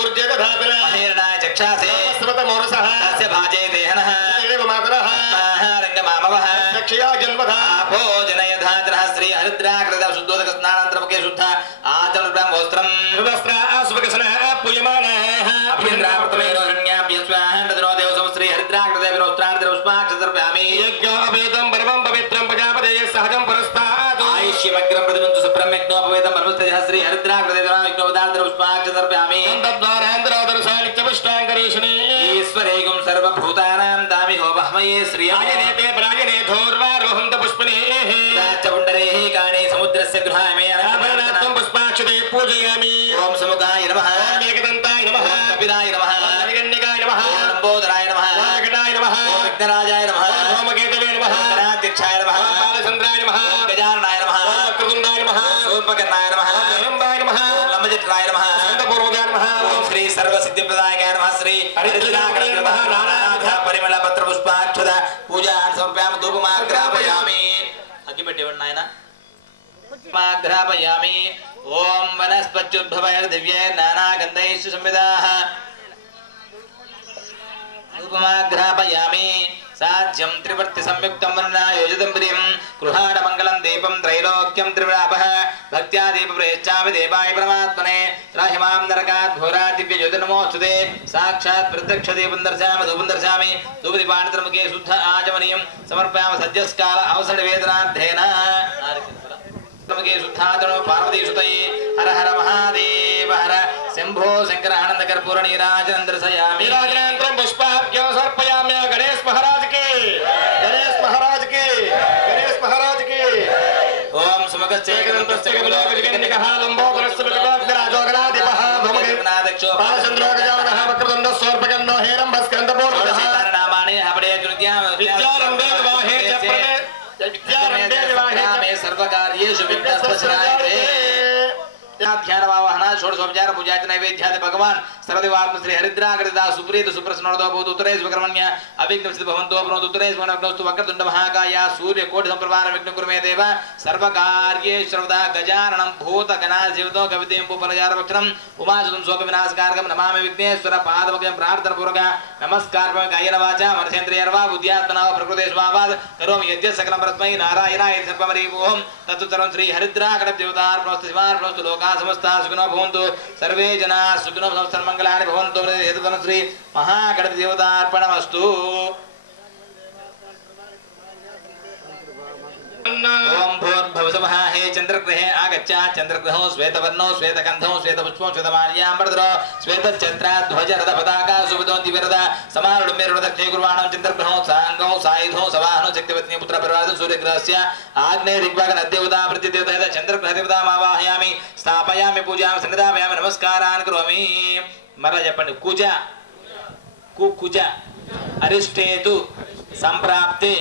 ऊर्जगधापिन महेरणाय चक्षासे स्मृतमोरसः तस्य भाजे देहनः देवमातरः महारङ्गमामवः दक्षया जन्मधा भोजनयधातरः श्री हरिद्राकृत शुद्धोदक स्नानान्तरमुखे शुद्ध आचमनं वस्त्रं वस्त्र सुभगसनः पूयमानः अभिन्द्रावर्तमेनो हिरण्याभ्यस्वाहं तदनो देवसं श्री हरिद्राकृत विनोस्त्रार्थ पुष्पाक्षतर्पयामि यज्ञोपवेदं परमं पवित्रं प्रजापतेः सहजं पुरस्तात् आयुष्यमग्रं प्रतिमन्तु सुब्रह्मण्योपवेदं परमस्तजः श्री हरिद्राकृत विनोपदार्थ पुष्पाक्षतर्पयामि तद्वारान्तरोदरसानित्यपुष्टाङ्करीषणे ईश्वरेगं सर्वभूतानां दामि होमहमये श्रियमायनेते प्रायणे धोर्वारोहन्त पुष्पणेः राजपुण्डरेः काणे समुद्रस्य गृहामि आभरणात्मं पुष्पाक्षते पूजयामि ओम समुखाय नमः ओम एकदन्ताय नमः कपिलाय नमः विगण्यकाय नमः लंबोदराय नमः विकटाय नमः विघ्नराजाय नमः धूमकेतवे नमः गणाध्यक्षाय नमः बालचन्द्राय नमः गजाननाय नमः वक्रतुण्डाय नमः शूर्पकर्णाय नमः हेमम्बाय नमः लंबजटाय नमः शान्तपूर्वकाय नमः ओम श्री सर्वसिद्धिप्रदायकाय नमः श्री हरिद्रागणपतये नमः नानाविध परिमलपत्र पुष्पाक्षत पूजान् समर्पयामि धूपमाग्रापयामि अग्गिपेट्टिव्वंడి నాయన माग्रापयामि ओम वनस्पत्युद्भवैर्दिव्यै नानागन्धैश्च संविदाः धूपमाग्रापयामि साज्यं त्रिवर्ति संयुक्तं वर्णायोजितं प्रियं गृहाणमङ्गलं दीपं त्रैलोक्यं त्रिविलापः भक्त्या दीपप्रेष्ठामि देवाय परमात्मने त्राहिमां नरकात् घोरात् दिव्यज्योतिर्नमोऽस्तुते साक्षात् प्रत्यक्षदीपं दर्शयामि धूपं दर्शयामि धूपदीपानन्तरमुखे शुद्ध आचमनीयं समर्पयामि सद्यस्काल अवसरवेदनार्थेन मुखे शुद्धाचरणो पार्वतीसुतये हर हर महादेव हर शंभो शंकर आनंद कर्पूर नीराजनं दर्शयामि नीराजनानन्तरं पुष्पार्घ्यं समर्पयामि गणेश महाराज के गणेश महाराज के गणेश महाराज के ओम समगच्छेकरन्तस्य कपिलोकजगन्निकः लम्बोदरस्य विकटाक्षराजोगणाधिपः भूमगणाध्यक्षो बालचन्द्रोगजानः वक्रतुण्डः स्वोर्पकर्णो हेरम्बस्कन्दपूर्वः नामानि हपडे तृतीया विद्यारम्भे विवाहे च में सर्वकार्येषु विघ्नस्पशनायते ध्यानवाहना षोडशोपचार पूजाच नैवेद्यादि भगवान सर्वदेवात्म श्री हरिद्रागणिता सुप्रीत सुप्रसन्नोदो भवतु उत्तरे सुकर्मण्य अविघ्नसिद्ध भवन्तो प्रणोतु उत्तरे स्मरणग्नोस्तु वक्रतुण्ड महाकाय सूर्यकोटि संप्रभार विघ्न कुर्मे देव सर्वकार्येषु सर्वदा गजाननं भूतगणाधिपतो कवितेम्बुपनजारवक्षणं उमासुतं शोकविनाशकारकं नमामि विघ्नेश्वर पादमग्नं प्रार्थनापूर्वक नमस्कारं कायेन वाचा मनसेन्द्रियर्वा बुद्ध्यात्मना प्रकृतेष्वावाद करोमि यद्यत् सकलं परस्मै नारायणाय सर्वमरीवोहं तत्तु सर्वं श्री हरिद्रागणदेवतार्पणोस्तु शिवार्पणोस्तु लोका समस्ता सुखिनो भवन्तु सर्वे जनाः सुखिनो सर्वमङ्गलानि भवन्तु हेतुतनु श्री महागणदेवतार्पणमस्तु ओम भूर्भुवः हे चंद्रग्रहे आगच्छ चंद्रग्रहो श्वेतवर्णो श्वेतगन्धो श्वेतपुष्पो श्वेतमाल्याम्बरधरो श्वेतच्छत्राध्वजरथपताका सुविदो दिव्यरथ समारुढमेरुदक्षे कुर्वाणं चंद्रग्रहो साङ्गो सायुधो सवाहनो शक्तिपत्नी पुत्रपरिवारं सूर्यग्रहस्य आग्नेय दिग्भागनद्देवता प्रतिदेवता चंद्रग्रहदेवतामावाहयामि स्थापयामि पूजां सन्निधापयामि नमस्कारान् करोमि मरला చెప్పండి कुज कुज अरिष्टेतु संप्राप्ते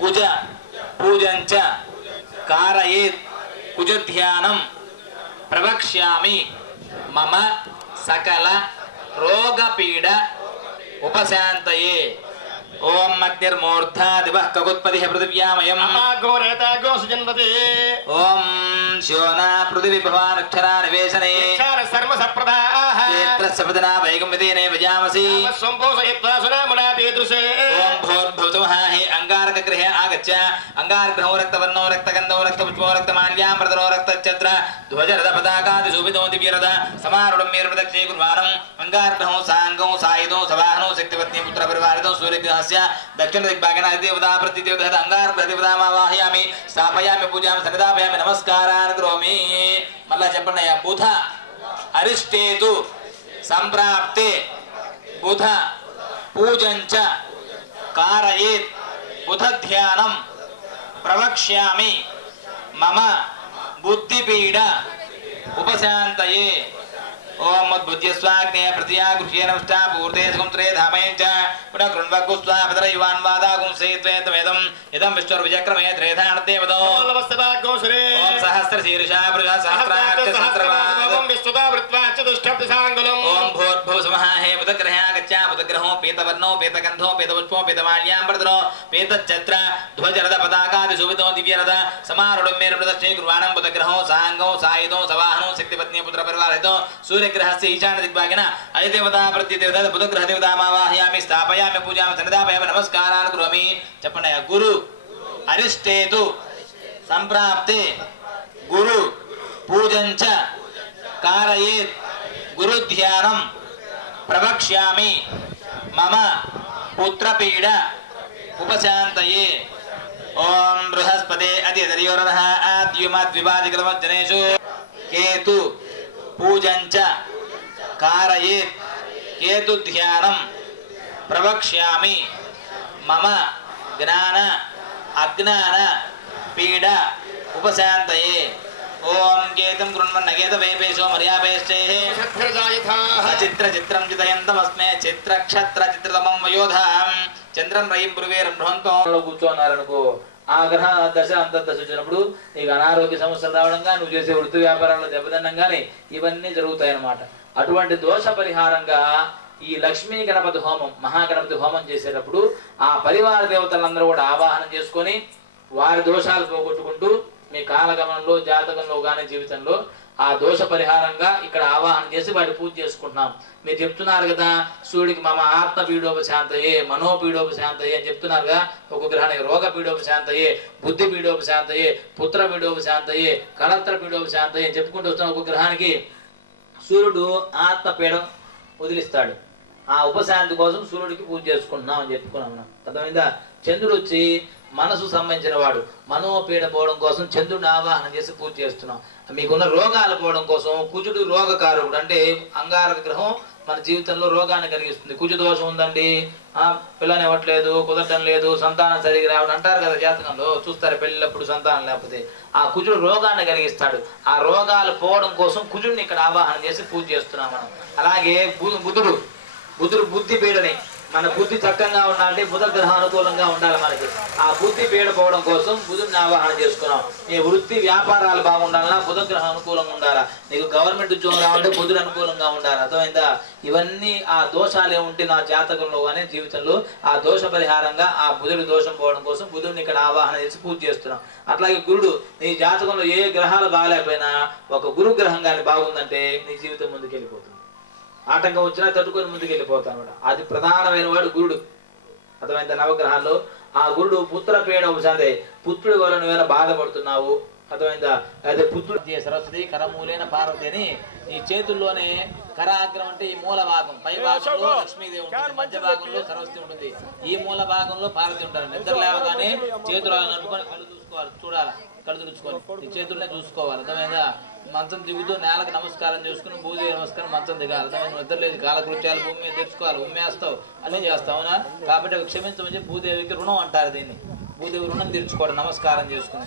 कुज पूजंच कारयेत् कुजध्यानं प्रवक्ष्यामि मम सकल రోగపీడ ఉపశాంతయే. ఓం అగ్నిర్మూర్ధా దివః కగుత్పతిః పృథివ్యామయం ఓం శివనా పృథివీ భవానక్షరా నివేశనే క్షేత్రస్య పదనా వైగమ్యతేనే వజామసి ఓం భూర్భువః హే అంగారక గృహే ఆగచ్చ అంగారగ్రహో రక్తవర్ణో రక్తగంధో రక్తపుష్పో రక్తమాల్యాం ప్రదనో రక్తఛత్ర ధ్వజరథ పతాకాది శోభితో దివ్యరథ సమారుఢం మేరుపదక్షే కుర్వాణం అంగారగ్రహో సాంగో సాయుధో సవాహనో శక్తిపత్ని పుత్ర పరివారితో సూర్యగ్రహస్య దక్షిణ దిగ్భాగేన అధిదేవతా ప్రతిదేవత అంగారగ్రహదేవతామావాహయామి స్థాపయామి పూజామి సన్నిధాపయామి నమస్కారాన్ కరోమి. మళ్ళా చెప్పండి అయ్యా. బుధ అరిష్టేతు సంప్రాప్తే బుధ పూజంచ కారయేత్ బుధ ధ్యానం ప్రవక్ష్యామి మమ బుద్ధిపీడ ఉపశాంతయే. ఓం మద్బుద్ధ్యస్వాగ్నే ప్రతియా గృహ్యేన విష్టా పూర్తే సుంత్రే ధామేంచ పునః కృణ్వకుస్వా పితర యువాన్ వాదాగుం సేత్వేతమేదం ఇదం విష్ణుర్విచక్రమే త్రేధానదేవదో ఓం సహస్రశీర్షా వృష సహస్రాక్ష సహస్రవాదం విష్ణుతా వృత్వాచ దుష్టప్తిసాంగులం ఓం భూర్భువః హే బుధగ్రహే ఆగచ్చ బుధగ్రహో పీతవర్ణో పీతగంధో పీతపుష్పో పీతమాల్యాం ప్రదనో పీతఛత్ర ధ్వజరథ పతాకాది శోభితో దివ్యరథ సమారుఢం మేరుపదక్షే కుర్వాణం బుధగ్రహో సాంగో సాయుధో సవాహనో శక్తిపత్ని పుత్ర పరివారితో సూర్యగ్రహస్య ఈశాన దిగ్భాగేన అధిదేవతా ప్రతిదేవత బుధగ్రహ దేవతామావాహయామి స్థాపయామి పూజామి సన్నిధాపయామి నమస్కారాన్ కరోమి. చెప్పండి. గురు అరిష్టేతు సంప్రాప్తే గురు పూజంచ కారయేత్ గురు ధ్యానం ప్రవక్ష్యామి మమ పుత్రపీడ ఉపశాంతయే. ఓం బృహస్పతే అతిదర్యోరః ఆద్యుమద్వివాదికృతమజ్జనేషు కేతు పూజంచ కారయేత్ కేతు ధ్యానం ప్రవక్ష్యామి మమ జ్ఞాన అజ్ఞాన పీడ ఉపశాంతయే. ఓం కేతం కృణ్వన్న కేత వేపేశో మర్యాపేశ్చైః సచిత్ర చిత్రం చితయంతమస్మే చిత్రక్షత్ర చిత్రతమం వయోధాం చంద్రం రయిం పురువేరం బృహంతో కూర్చోన్నారనుకో ఆ గ్రహ దశ అంతర్దశ వచ్చినప్పుడు నీకు అనారోగ్య సమస్యలు రావడంగా నువ్వు చేసే వృత్తి వ్యాపారాల్లో దెబ్బతిన్నం కానీ ఇవన్నీ జరుగుతాయి అన్నమాట. అటువంటి దోష పరిహారంగా ఈ లక్ష్మీ గణపతి హోమం మహాగణపతి హోమం చేసేటప్పుడు ఆ పరివార దేవతలందరూ కూడా ఆవాహన చేసుకొని వారి దోషాలు పోగొట్టుకుంటూ మీ కాలగమనంలో జాతకంలో కానీ జీవితంలో ఆ దోష పరిహారంగా ఇక్కడ ఆవాహన చేసి వాటి పూజ చేసుకుంటున్నాం. మీరు చెప్తున్నారు కదా సూర్యుడికి మమ ఆత్మ పీడోపశాంతయే మనోపీడోపశాంతయే అని చెప్తున్నారు కదా. ఒక గ్రహానికి రోగ పీడోపశాంతయే బుద్ధి పీడోపశాంతయే పుత్ర పీడోపశాంతయే కళత్ర పీడోపశాంతయే అని చెప్పుకుంటూ వస్తున్న ఒక గ్రహానికి సూర్యుడు ఆత్మ పీడ వదిలిస్తాడు. ఆ ఉపశాంతి కోసం సూర్యుడికి పూజ చేసుకుంటున్నాం అని చెప్పుకున్నాం. అర్థమైందా? చంద్రుడు వచ్చి మనసు సంబంధించిన వాడు మనోపీడ పోవడం కోసం చంద్రుడిని ఆవాహన చేసి పూజ చేస్తున్నాం. మీకున్న రోగాలు పోవడం కోసం కుజుడు రోగకారకుడు అంటే అంగారక గ్రహం మన జీవితంలో రోగాన్ని కలిగిస్తుంది. కుజు దోషం ఉందండి పిల్లని ఇవ్వట్లేదు కుదరటం లేదు సంతానం సరిగా రావడం అంటారు కదా జాతకంలో చూస్తారు పెళ్ళినప్పుడు సంతానం లేకపోతే ఆ కుజుడు రోగాన్ని కలిగిస్తాడు. ఆ రోగాలు పోవడం కోసం కుజుడిని ఇక్కడ ఆవాహన చేసి పూజ చేస్తున్నాం మనం. అలాగే బుధుడు బుద్ధి పీడని మన బుద్ధి చక్కగా ఉండాలంటే బుధ గ్రహం అనుకూలంగా ఉండాలి మనకి. ఆ బుద్ధి పీడ పోవడం కోసం బుధుడిని ఆవాహన చేసుకున్నాం. నీ వృత్తి వ్యాపారాలు బాగుండాలన్నా బుధ గ్రహం అనుకూలంగా ఉండాలా. నీకు గవర్నమెంట్ ఉద్యోగం రావాలంటే బుధుడు అనుకూలంగా ఉండాలి. అర్థమైందా? ఇవన్నీ ఆ దోషాలు ఏముంటే నా జాతకంలో కానీ జీవితంలో ఆ దోష పరిహారంగా ఆ బుధుడి దోషం పోవడం కోసం బుధుడిని ఇక్కడ ఆవాహన చేసి పూజ చేస్తున్నాం. అట్లాగే గురుడు నీ జాతకంలో ఏ గ్రహాలు బాగాలేకపోయినా ఒక గురు గ్రహం కానీ బాగుందంటే నీ జీవితం ముందుకు వెళ్ళిపోతుంది. ఆటంకం వచ్చినా తట్టుకొని ముందుకు వెళ్ళిపోతాను. అది ప్రధానమైన వాడు గురుడు. అర్థమైందా? నవగ్రహాల్లో ఆ గురుడు పుత్ర పీడ ఉపశాంతి పుత్రుడి వల్ల నువ్వేనా బాధపడుతున్నావు అర్థమైందా? అయితే పుత్రుడు సరస్వతి కరమూలైన పార్వతి అని ఈ చేతుల్లోనే కరాగ్రం అంటే ఈ మూల భాగం పై భాగంలో లక్ష్మీదేవి ఉంటుంది, మధ్య భాగంలో సరస్వతి ఉంటుంది, ఈ మూల భాగంలో పార్వతి ఉంటారు. నిద్ర లేవగానే చేతులు నడుపుకొని కళ్ళు చూసుకోవాలి, చూడాలి, కళ్ళు తుడుచుకొని ఈ చేతుల్నే చూసుకోవాలి. అర్థమైందా? మంచం దిగుతూ నేలకు నమస్కారం చేసుకుని భూదేవి నమస్కారం మంచం దిగాలి. అర్థమైంది? నిద్ర లేదు కాలకృత్యాలు భూమి మీద తెచ్చుకోవాలి, ఉమ్మేస్తావు అన్నీ చేస్తావునా. కాబట్టి క్షమించమని భూదేవికి రుణం అంటారు. దీన్ని భూదేవి రుణం తీర్చుకోవడం నమస్కారం చేసుకుని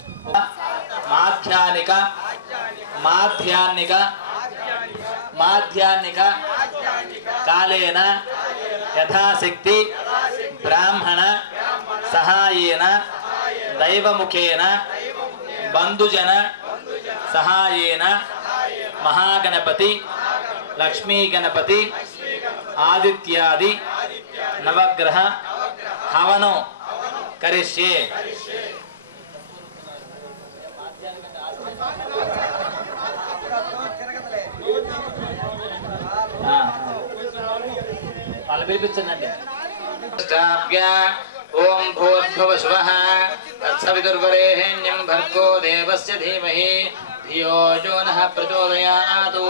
మాధ్యాన్నిక కాలేన యథాశక్తి బ్రాహ్మణ సహాయేన దైవముఖేన బంధుజన సహాయేన మహాగణపతి లక్ష్మీ గణపతి ఆదిత్యాది నవగ్రహ హవనం కరిష్యే. వాళ్ళు పిలిపించండి. ఓం భూర్భువస్వః తత్సవితుర్వరేణ్యం భర్గో దేవస్య ధీమహి ధియో యో నః ప్రచోదయాతు.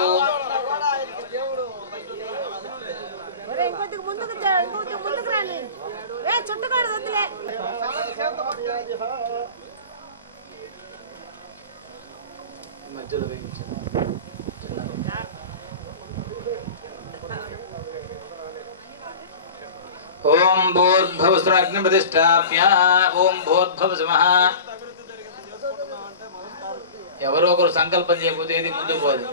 మధ్యలో ఓం భూర్భువస్వగ్ని ప్రతిష్టాప్య ఓం భూర్భువస్వః. ఎవరో ఒకరు సంకల్పం చేయకపోతే ఇది ముందుకు పోదు.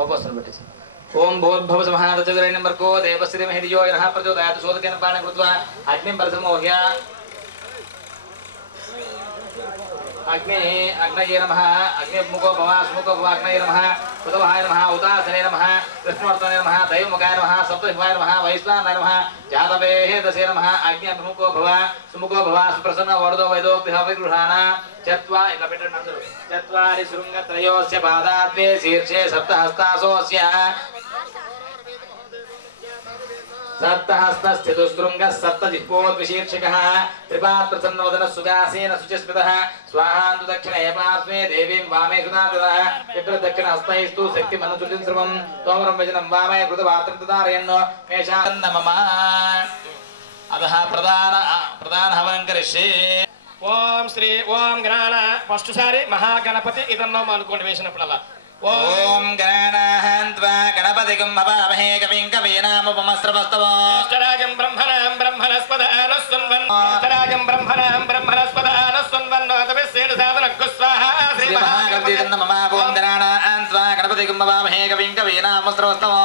అవకాశం పెట్టేసి ఓం భూర్భువస్వః రచతురైనంబర్కో దేవశ్రీ మహిర్యో యనః ప్రచోదయాత్. శోధకేన ప్రాణ కృత్వా అగ్నిం పరిసమోహ్య. అగ్ని అగ్నయే నమః. అగ్నిముఖో భవ సుముఖో భవ అగ్నయే నమః. ఉదవహాయ నమః. ఉదాసనే నమః. కృష్ణవర్తనే నమః. దైవముఖాయ నమః. సప్తశివాయ నమః. వైశ్వానాయ నమః. జాతవేహే దశే నమః. అగ్ని అభిముఖో భవ సుముఖో భవ సుప్రసన్న వరదో వైదోక్తిః విగృహాణ. ఇట్లా పెట్టండి అందరూ. చత్వారి శృంగత్రయోస్య పాదాద్వే శీర్షే సప్తహస్తాసోస్య సప్తహస్తస్థితుశృంగः సప్తజిహ్వోద్విశీర్షికः త్రిపాత్ ప్రసన్నవదనः సుగాసేన శుచిస్మృతः స్వాహాంతు దక్షిణే పార్శ్వే దేవీం వామే సుధాంతదः విప్రదక్షిణ హస్తైస్తు శక్తిమనుచుతిం శ్రవం తోమరం వ్యజనం వామే కృతవాత్రం తదారయన్ మేషాన్న మమ. అదః ప్రధాన హవనం కరిష్యే. ఓం శ్రీ ఓం గణాన ఫస్ట్ సారి మహాగణపతి ఇదన్నాం అనుకోండి వేసినప్పుడల్లా. ఓం గణానాహన్త్వా గణపతిగం హవామహే కవిం కవీనాముపమస్రవస్తవం బ్రహ్మణాం బ్రహ్మణస్పదానస్వన్వన్నోతవిశ్వేన సాధనగ్గుస్వాహా. శ్రీ మహాగణపతి నమః. ఓం గణానాహన్త్వా గణపతిగం హవామహే కవిం కవీనాముపమస్రవస్తవం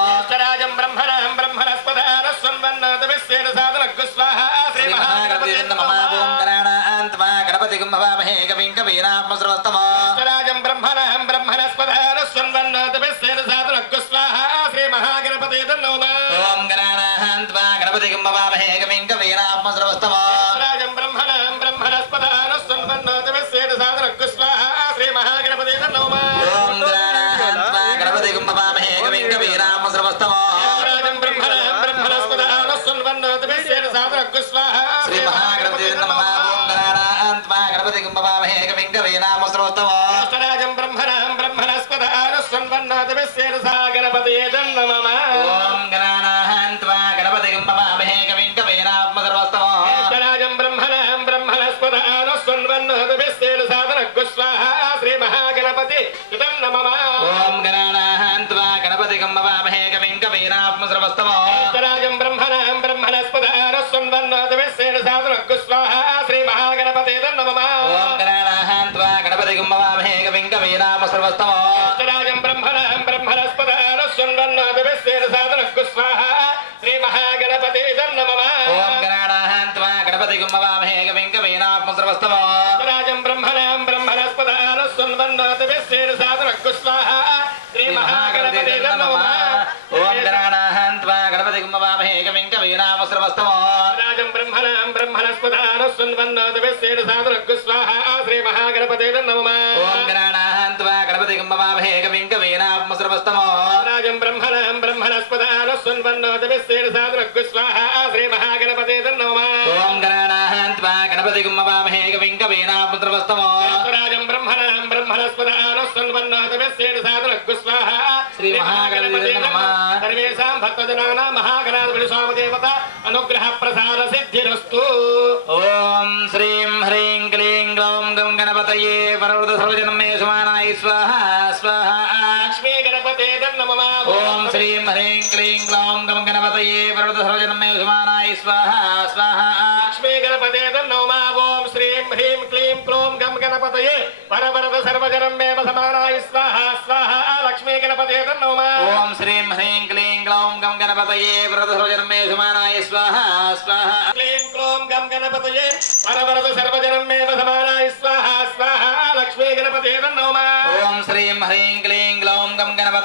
బ్రహ్మణస్పదానస్వన్వన్నోతవిశ్వేన సాధనగ్గుస్వాహా. శ్రీ మహాగణపతి నమః. ఓం గణానాహన్త్వా గణపతిగం హవామహే కవిం కవీనాముపమస్రవస్తవం శ్రీ మహాగణపతి నమః. ఓం గణానాహన్త్వా గణపతిగం హవామహే కవిం కవీనాముపమస్రవస్తవం బ్రహ్మణస్పదానస్వన్వన్నోతవిశ్వేన సాధనగ్గుస్వాహా. శ్రీ మహాగణపతి నమః. ఓం గణానాహన్త్వా గణపతిగం హవామహే కవిం కవీనాముపమస్రవస్తవం బ్రహ్మణస్పదానస్వన్వన్నోతవిశ్వేన సాధనగ్గుస్వాహా. శ్రీ మహాగణపతి నమః. ఓం గణానాహన్త్వా గణపతిగం హవామహే కవిం కవీనాముపమస్రవస్తవం బ్రహ్మణస్పదానస్వన్వన్నోతవిశ్వేన సాధనగ్గుస్వాహా. ఓం గణానాహన్త్వా గణపతిగం హవామహే కవిం కవీనాముపమస్రవస్తవం బ్రహ్మణస్పదానస్వన్వన్నోతవిశ్వేన సాధనగ్గుస్వాహా. శ్రీ మహాగణపతి నమః. ఓం గణానాహన్త్వా గణపతిగం హవామహే కవిం కవీనాముపమస్రవస్తవం బ్రహ్మణస్పదానస్వన్వన్నోతవిశ్వేన సాధనగ్గుస్వాహా. శ్రీ మహాగణపతి నమః. ఓం గణానాహన్త్వా గణపతిగం హవామహే కవిం కవీనాముపమస్రవస్తవం బ్రహ్మణస్పదానస్వన్వన్నోతవిశ్వేన సాధనగ్గుస్వాహా. శ్రీ మహాగణపతి నమః. ఓం గణానాహన్త్వా గణపతిగం హవామహే కవిం కవీనాముపమస్రవస్తవం బ్రహ్మణస్పదానస్వన్వన్నోతవిశ్వేన సాధనగ్గుస్వాహా. శ్రీ మహాగణపతి నమః. ఓం గణానాహన్త్వా గణపతిగం హవామహే కవిం కవీనాముపమస్రవస్తవం బ్రహ్మణస్పదానస్వన్వన్నోతవిశ్వేన సాధనగ్గుస్వాహా. శ్రీ మహాగణపతి నమః. ఓం గణానాహన్త్వా గణపతిగం హవామహే కవిం కవీనాముపమస్రవస్తవం బ్రహ్మణస్పదానస్వన్వన్నోతవిశ్వేన సాధనగ్గుస్వాహా. శ్రీ మహాగణపతి నమః. ఓం గణానాహన్త్వా గణపతిగం హవామహే కవిం కవీనాముపమస్రవస్తవం బ్రహ్మణస్పదానస్వన్వన్నోతవిశ్వేన సాధనగ్గుస్వాహా. శ్రీ మహాగణపతి నమః. సర్వేషాం భక్తజనానాం మహాగణాధిపతి స్వామిదేవత అనుగ్రహ ప్రసాద సిద్ధిరస్తు. ఓం శ్రీం హ్రీం క్లీం గ్లౌం గం గణపతయే వరవృత సర్వజనం మే సుమానాయ స్వాహా స్వాహా. లక్ష్మీ గణపతే నమః. ఓం శ్రీం హ్రీం క్లీం గ్లౌం గం గణపతయే వరవృత సర్వజనం మే సుమానాయ స్వాహా స్వాహా. లక్ష్మీ గణపతే నమః. ఓం శ్రీం హ్రీం క్లీం క్లోం గం గణపతయే వరవృత సర్వజనం మే సమానాయ స్వాహా స్వాహా. లక్ష్మీ గణపతే నమః. ఓం శ్రీం హ్రీం క్లీం గ్లౌం గం గణపతయే వరవృత సర్వజనం మే సుమానాయ స్వాహా స్వాహా. క్లీం క్లోం గం గణపతయే వరవృత సర్వజనం మే సమానాయ స్వాహా స్వాహా. లక్ష్మీ గణపతే నమః. ఓం శ్రీం హ్రీం క్లీం గ్లౌం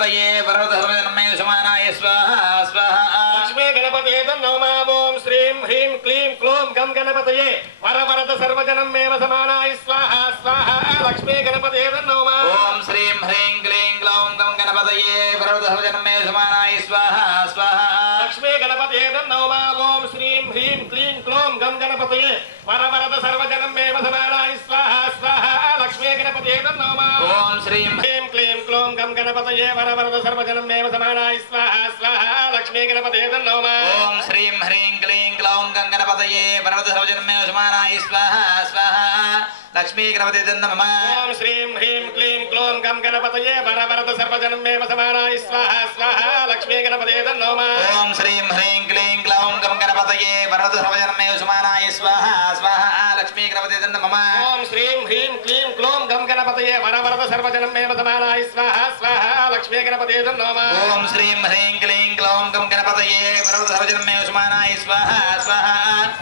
गणपतये वरदसर्वजन्मे समानाय स्वाहा स्वाहा लक्ष्मी गणपतये तन्नोमा ओम श्रीं ह्रीं क्लीं क्लों गं गणपतये वरवरद सर्वजनमेव समानाय स्वाहा स्वाहा लक्ष्मी गणपतये तन्नोमा ओम श्रीं ह्रीं क्लीं ग्लौं गं गणपतये वरदसर्वजन्मे समानाय स्वाहा स्वाहा लक्ष्मी गणपतये तन्नोमा ओम श्रीं ह्रीं क्लीं क्लों गं गणपतये वरवरद सर्वजनमेव समानाय स्वाहा स्वाहा लक्ष्मी गणपतये तन्नोमा ओम श्रीं ह्रीं क्लीं क्लों गं गणपतये वरवरद सर्वजनमेव समानाय स्वाहा स्वाहा लक्ष्मी गणपतये तन्नोमा ओम श्रीं ह्रीं क्लीं ग्लौं गं गणपतये वरदसर्वजन्मे समानाय स्वाहा स्वाहा लक्ष्मी गणपतये नमः ओम श्रीं ह्रीं क्लीं क्लों गं गणपतये वरवरद सर्वजनमेव समानाय स्वाहा स्वाहा लक्ष्मी गणपतये नमः ओम श्रीं ह्रीं क्लीं ग्लौं गं गणपतये वरद सर्वजन्मे समानाय स्वाहा स्वाहा लक्ष्मी गणपतये नमः ओम श्रीं ह्रीं क्लीं क्लों गं गणपतये वरवरद सर्वजनमेव समानाय स्वाहा स्वाहा लक्ष्मी गणपतये नमः ओम श्रीं ह्रीं क्लीं ग्लौं गं गणपतये वरद सर्वजन्मे समानाय स्वाहा स्वाहा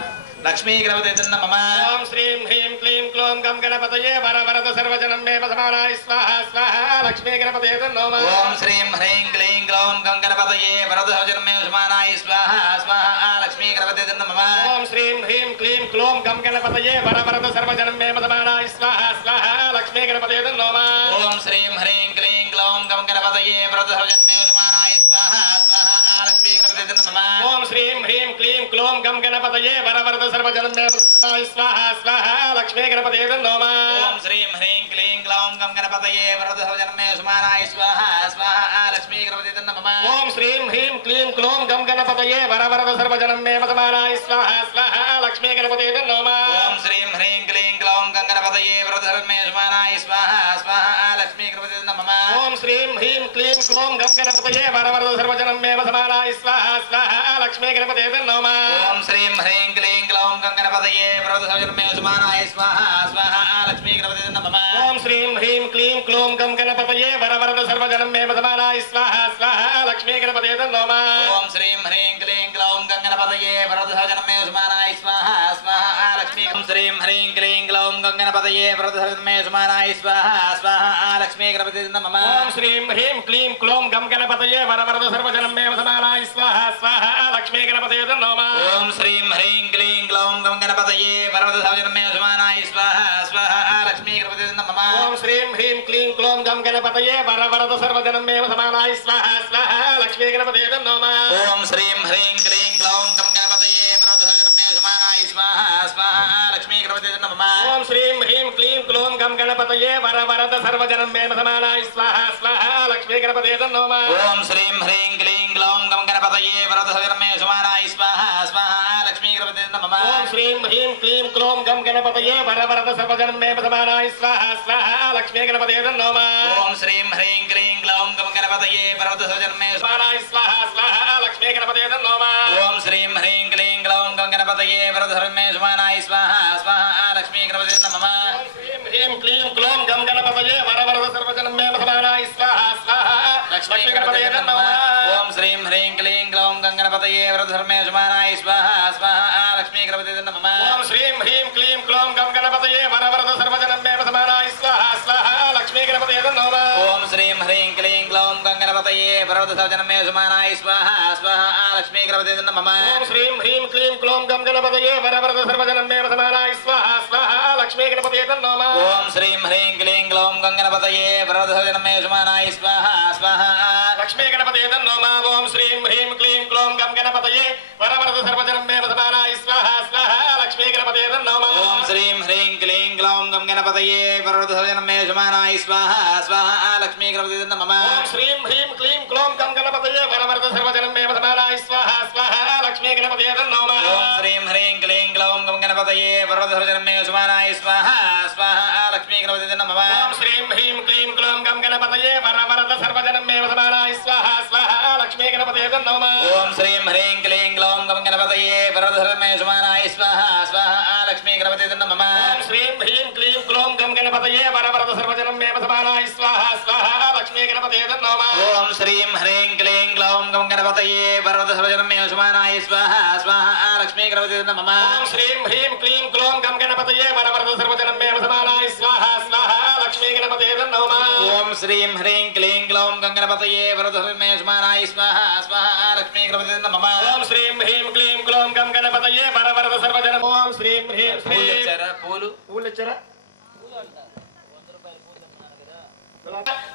लक्ष्मी गणपतये नमः ओम श्रीं ह्रीं क्लीं क्लों गं गणपतये वरवरद सर्वजनमेव समानाय स्वाहा स्वाहा लक्ष्मी गणपतये नमः ओम श्रीं ह्रीं क्लीं ग्लौं गं गणपतये वरद सर्वजन्मे समानाय स्वाहा स्वाहा लक्ष्मी गणपतये नमः ओम श्रीं ह्रीं क्लीं क्लों गं गणपतये वरवरद सर्वजनमेव समानाय स्वाहा स्वाहा लक्ष्मी गणपतये नमः ओम श्रीं ह्रीं क्लीं ग्लौं गं गणपतये वरद सर्वजन्मे समानाय स्वाहा स्वाहा लक्ष्मी गणपतये नमः ओम श्रीं ह्रीं क्लीं क्लों गं गणपतये वरवरद सर्वजनमेव समानाय स्वाहा स्वाहा लक्ष्मी गणपतये नमः ओम श्रीं ह्रीं क्लीं ग्लौं गं गणपतये वरद सर्वजन्मे समानाय स्वाहा स्वाहा लक्ष्मी गणपतये नमः ओम श्रीं ह्रीं क्लीं क्लों गं गणपतये वरवरद सर्वजनमेव समानाय स्वाहा स्वाहा लक्ष्मी गणपतये नमः ओम श्रीं ह्रीं क्लीं ग्लौं गं गणपतये वरद सर्वजन्मे समानाय स्वाहा स्वाहा लक्ष्मी गणपतये नमः ओम श्रीं ह्रीं क्लीं क्लों गं गणपतये वरवरद सर्वजनमेव समानाय स्वाहा स्वाहा लक्ष्मी गणपतये नमः ओम श्रीं ह्रीं क्लीं ग्लौं गं गणपतये वरद सर्वजन्मे समानाय स्वाहा स्वाहा लक्ष्मी गणपतये नमः ओम श्रीं ह्रीं क्लीं क्लों गं गणपतये वरवरद सर्वजनमेव समानाय स्वाहा स्वाहा लक्ष्मी गणपतये नमः ओम श्रीं ह्रीं क्लीं ग्लौं गं गणपतये वरद सर्वजन्मे समानाय स्वाहा स्वाहा लक्ष्मी ओम श्रीं ह्रीं क्लीं ग्लौं गं गणपतये वरद सर्वजन्मे समानाय स्वाहा स्वाहा लक्ष्मी गणपतये नमः ओम श्रीं ह्रीं क्लीं क्लों गं गणपतये वरवरद सर्वजनमेव समानाय स्वाहा स्वाहा लक्ष्मी गणपतये नमः ओम श्रीं ह्रीं क्लीं ग्लौं गं गणपतये वरद सर्वजन्मे समानाय स्वाहा स्वाहा लक्ष्मी गणपतये नमः ओम श्रीं ह्रीं क्लीं क्लों गं गणपतये वरवरद सर्वजनमेव समानाय स्वाहा स्वाहा लक्ष्मी गणपतये नमः ओम श्रीं ह्रीं क्लीं ग्लौं गं गणपतये वरद सर्वजन्मे समानाय स्वाहा स्वाहा लक्ष्मी गणपतये नमः ओम श्रीं ह्रीं क्लीं क्लों गं गणपतये वरवरद सर्वजनमेव समानाय स्वाहा स्वाहा लक्ष्मी गणपतये नमः ओम श्रीं ह्रीं क्लीं ग्लौं गं गणपतये वरद सर्वजन्मे समानाय स्वाहा स्वाहा लक्ष्मी गणपतये नमः ओम श्रीं ह्रीं क्लीं क्लों गं गणपतये वरवरद सर्वजनमेव समानाय स्वाहा स्वाहा लक्ष्मी गणपतये नमः ओम श्रीं ह्रीं क्लीं ग्लौं गं गणपतये वरद सर्वजन्मे समानाय स्वाहा स्वाहा लक्ष्मी गणपतये नमः ओम श्रीं ह्रीं क्लीं ग्लौं गं गणपतये वरद सर्वजन्मे समानाय स्वाहा स्वाहा लक्ष्मी गणपतये नमः ओम श्रीं ह्रीं क्लीं क्लों गं गणपतये वरवरद सर्वजनमेव समानाय स्वाहा स्वाहा लक्ष्मी गणपतये नमः ओम श्रीं ह्रीं क्लीं ग्लौं गं गणपतये वरद सर्वजन्मे समानाय स्वाहा स्वाहा लक्ष्मी गणपतये नमः ओम श्रीं ह्रीं क्लीं क्लों गं गणपतये वरवरद सर्वजनमेव समानाय स्वाहा स्वाहा लक्ष्मी गणपतये नमः ओम श्रीं ह्रीं क्लीं ग्लौं गं गणपतये वरद सर्वजन्मे समानाय स्वाहा स्वाहा लक्ष्मी गणपतये नमः ओम श्रीं ह्रीं क्लीं क्लों गं गणपतये वरवरद सर्वजनमेव समानाय स्वाहा स्वाहा लक्ष्मी गणपतये नमः ओम श्रीं ह्रीं क्लीं ग्लौं गं गणपतये वरद सर्वजन्मे समानाय स्वाहा स्वाहा लक्ष्मी गणपतये नमः ओम श्रीं ह्रीं क्लीं क्लों गं गणपतये वरवरद सर्वजनमेव समानाय स्वाहा स्वाहा लक्ष्मी गणपतये नमः ओम श्रीं ह्रीं क्लीं ग्लौं गं गणपतये वरद सर्वजन्मे समानाय स्वाहा स्वाहा लक्ष्मी गणपतये नमः ओम श्रीं ह्रीं क्लीं क्लों गं गणपतये वरवरद सर्वजनमेव समानाय स्वाहा स्वाहा लक्ष्मी गणपतये नमः ओम श्रीं ह्रीं क्लीं ग्लौं गं गणपतये वरद सर्वजन्मे समानाय स्वाहा स्वाहा लक्ष्मी गणपतये नमः ओम श्रीं ह्रीं क्लीं क्लों गं गणपतये वरवरद सर्वजनमेव समानाय स्वाहा स्वाहा लक्ष्मी गणपतये नमः ओम श्रीं ह्रीं क्लीं ग्लौं गं गणपतये वरद सर्वजन्मे समानाय स्वाहा स्वाहा लक्ष्मी गणपतये नमः ओम श्रीं ह्रीं क्लीं क्लों गं गणपतये वरवरद सर्वजनमेव समानाय स्वाहा स्वाहा लक्ष्मी गणपतये नमः ओम श्रीं ह्रीं क्लीं ग्लौं गं गणपतये वरद सर्वजन्मे समानाय स्वाहा स्वाहा लक्ष्मी गणपतये नमः ओम श्रीं ह्रीं क्लीं क्लों गं गणपतये वरवरद सर्वजनमेव समानाय स्वाहा स्वाहा लक्ष्मी गणपतये नमः ओम श्रीं ह्रीं क्लीं ग्लौं गंगणपतये वरदहृन्मेष्मानाय स्वाहा स्वाहा लक्ष्मी गणपतये नमः ओम श्रीं ह्रीं क्लीं ग्लौं गंगणपतये वरवरद सर्वजन ओम श्रीं ह्रीं श्रीं पूल चरा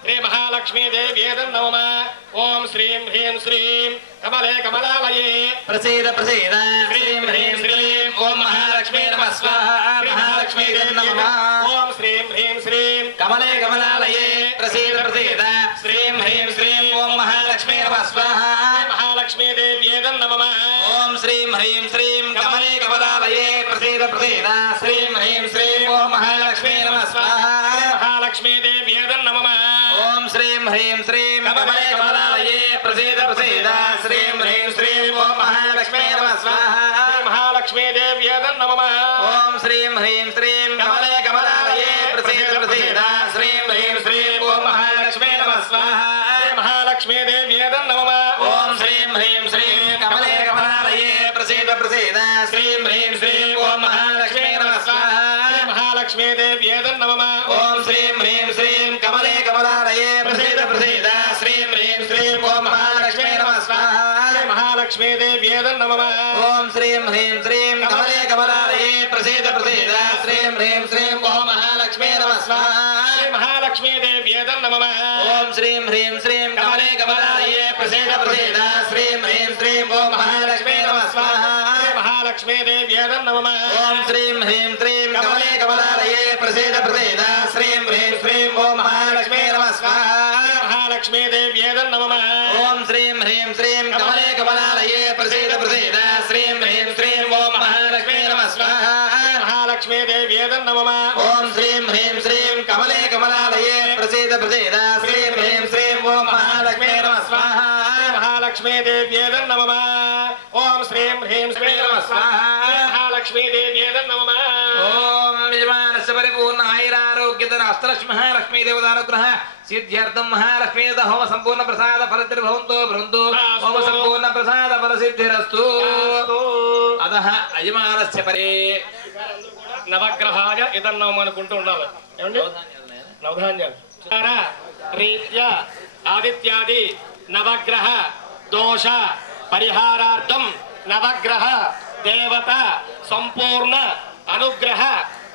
श्री महालक्ष्मी देव्यै नमः ओम श्रीं ह्रीं श्रीं कमले कमलालये प्रसीद प्रसीद श्रीं ह्रीं श्रीं ओम महालक्ष्मी नमः स्वाहा महालक्ष्मी देवी नमः ओम श्रीं ह्रीं श्रीं कमले कमलालये प्रसीद प्रसीद श्रीं ह्रीं श्रीं ओम महालक्ष्मी नमः स्वाहा महालक्ष्मी देव्यै नमः ओम श्रीं ह्रीं श्रीं कमले कमलालये प्रसीद प्रसीद श्रीं ह्रीं श्रीं ओम महालक्ष्मी नमः स्वाहा महालक्ष्मी देव्यै नमः ओम श्रीं ह्रीं श्रीं कमले कमलालये प्रसीद प्रसीद श्रीं ह्रीं श्रीं ओम महालक्ष्मी नमः स्वाहा महालक्ष्मी देव्यै नमः ओम श्रीं ह्रीं श्रीं कमले कमलालये प्रसीद प्रसीद श्रीं ह्रीं श्रीं ओम महालक्ष्मी नमः स्वाहा महालक्ष्मी देव्यै नमः ओम श्रीं ह्रीं श्रीं कमले कमलालये प्रसीद प्रसीद श्रीं ह्रीं श्रीं ओम महालक्ष्मी नमः स्वाहा महालक्ष्मी देव्यै नमः ओम श्रीं ह्रीं श्रीं कमले कमलालये प्रसीद प्रसीद श्रीं ह्रीं श्रीं ओम महालक्ष्मी नमः स्वाहा महालक्ष्मी देव्यै नमः ओम श्रीं ह्रीं श्रीं कमले कमलालये प्रसीद प्रसीद श्रीं ह्रीं श्रीं ओम महालक्ष्मी नमः स्वाहा महालक्ष्मी देव्यै नमः ओम श्रीं ह्रीं श्रीं कमले कमलालये प्रसीद प्रसीद श्रीं ह्रीं श्रीं ओम महालक्ष्मी नमः स्वाहा महालक्ष्मी देव्यै नमः ओम श्रीं ह्रीं श्रीं कमले कमलालये प्रसीद प्रसीद श्रीं ह्रीं श्रीं ओम महालक्ष्मी नमः स्वाहा महालक्ष्मी देव्यै नमः ओम श्रीं ह्रीं श्रीं कमले कमलालये प्रसीद प्रसीद श्रीं ह्रीं श्रीं ओम महालक्ष्मी नमः स्वाहा महालक्ष्मी देव्यै नमः ओम श्रीं ह्रीं श्रीं कमले कमलालये प्रसीद प्रसीद श्रीं ह्रीं श्रीं ओम महालक्ष्मी नमः स्वाहा महालक्ष्मी देव्यै नमः ओम श्रीं ह्रीं श्रीं नमः स्वाहा महालक्ष्मी देव्यै नमः ओम यजमानस्य परिपूर्ण आयुरारोग्यधन अष्टलक्ष्मी महालक्ष्मी देवतानुग्रह सिद्ध्यर्थं महालक्ष्मी होम संपूर्ण प्रसाद फलतिर्भवन्तु भवन्तु होम संपूर्ण प्रसाद फलसिद्धिरस्तु अतः यजमानस्य परे నవగ్రహాయ ఇదన్నాం అనుకుంటూ ఉండాలి ఏమండి నవధాన్యాలు రీత్యా ఆదిత్యాది నవగ్రహ దోష పరిహారార్థం నవగ్రహ దేవత సంపూర్ణ అనుగ్రహ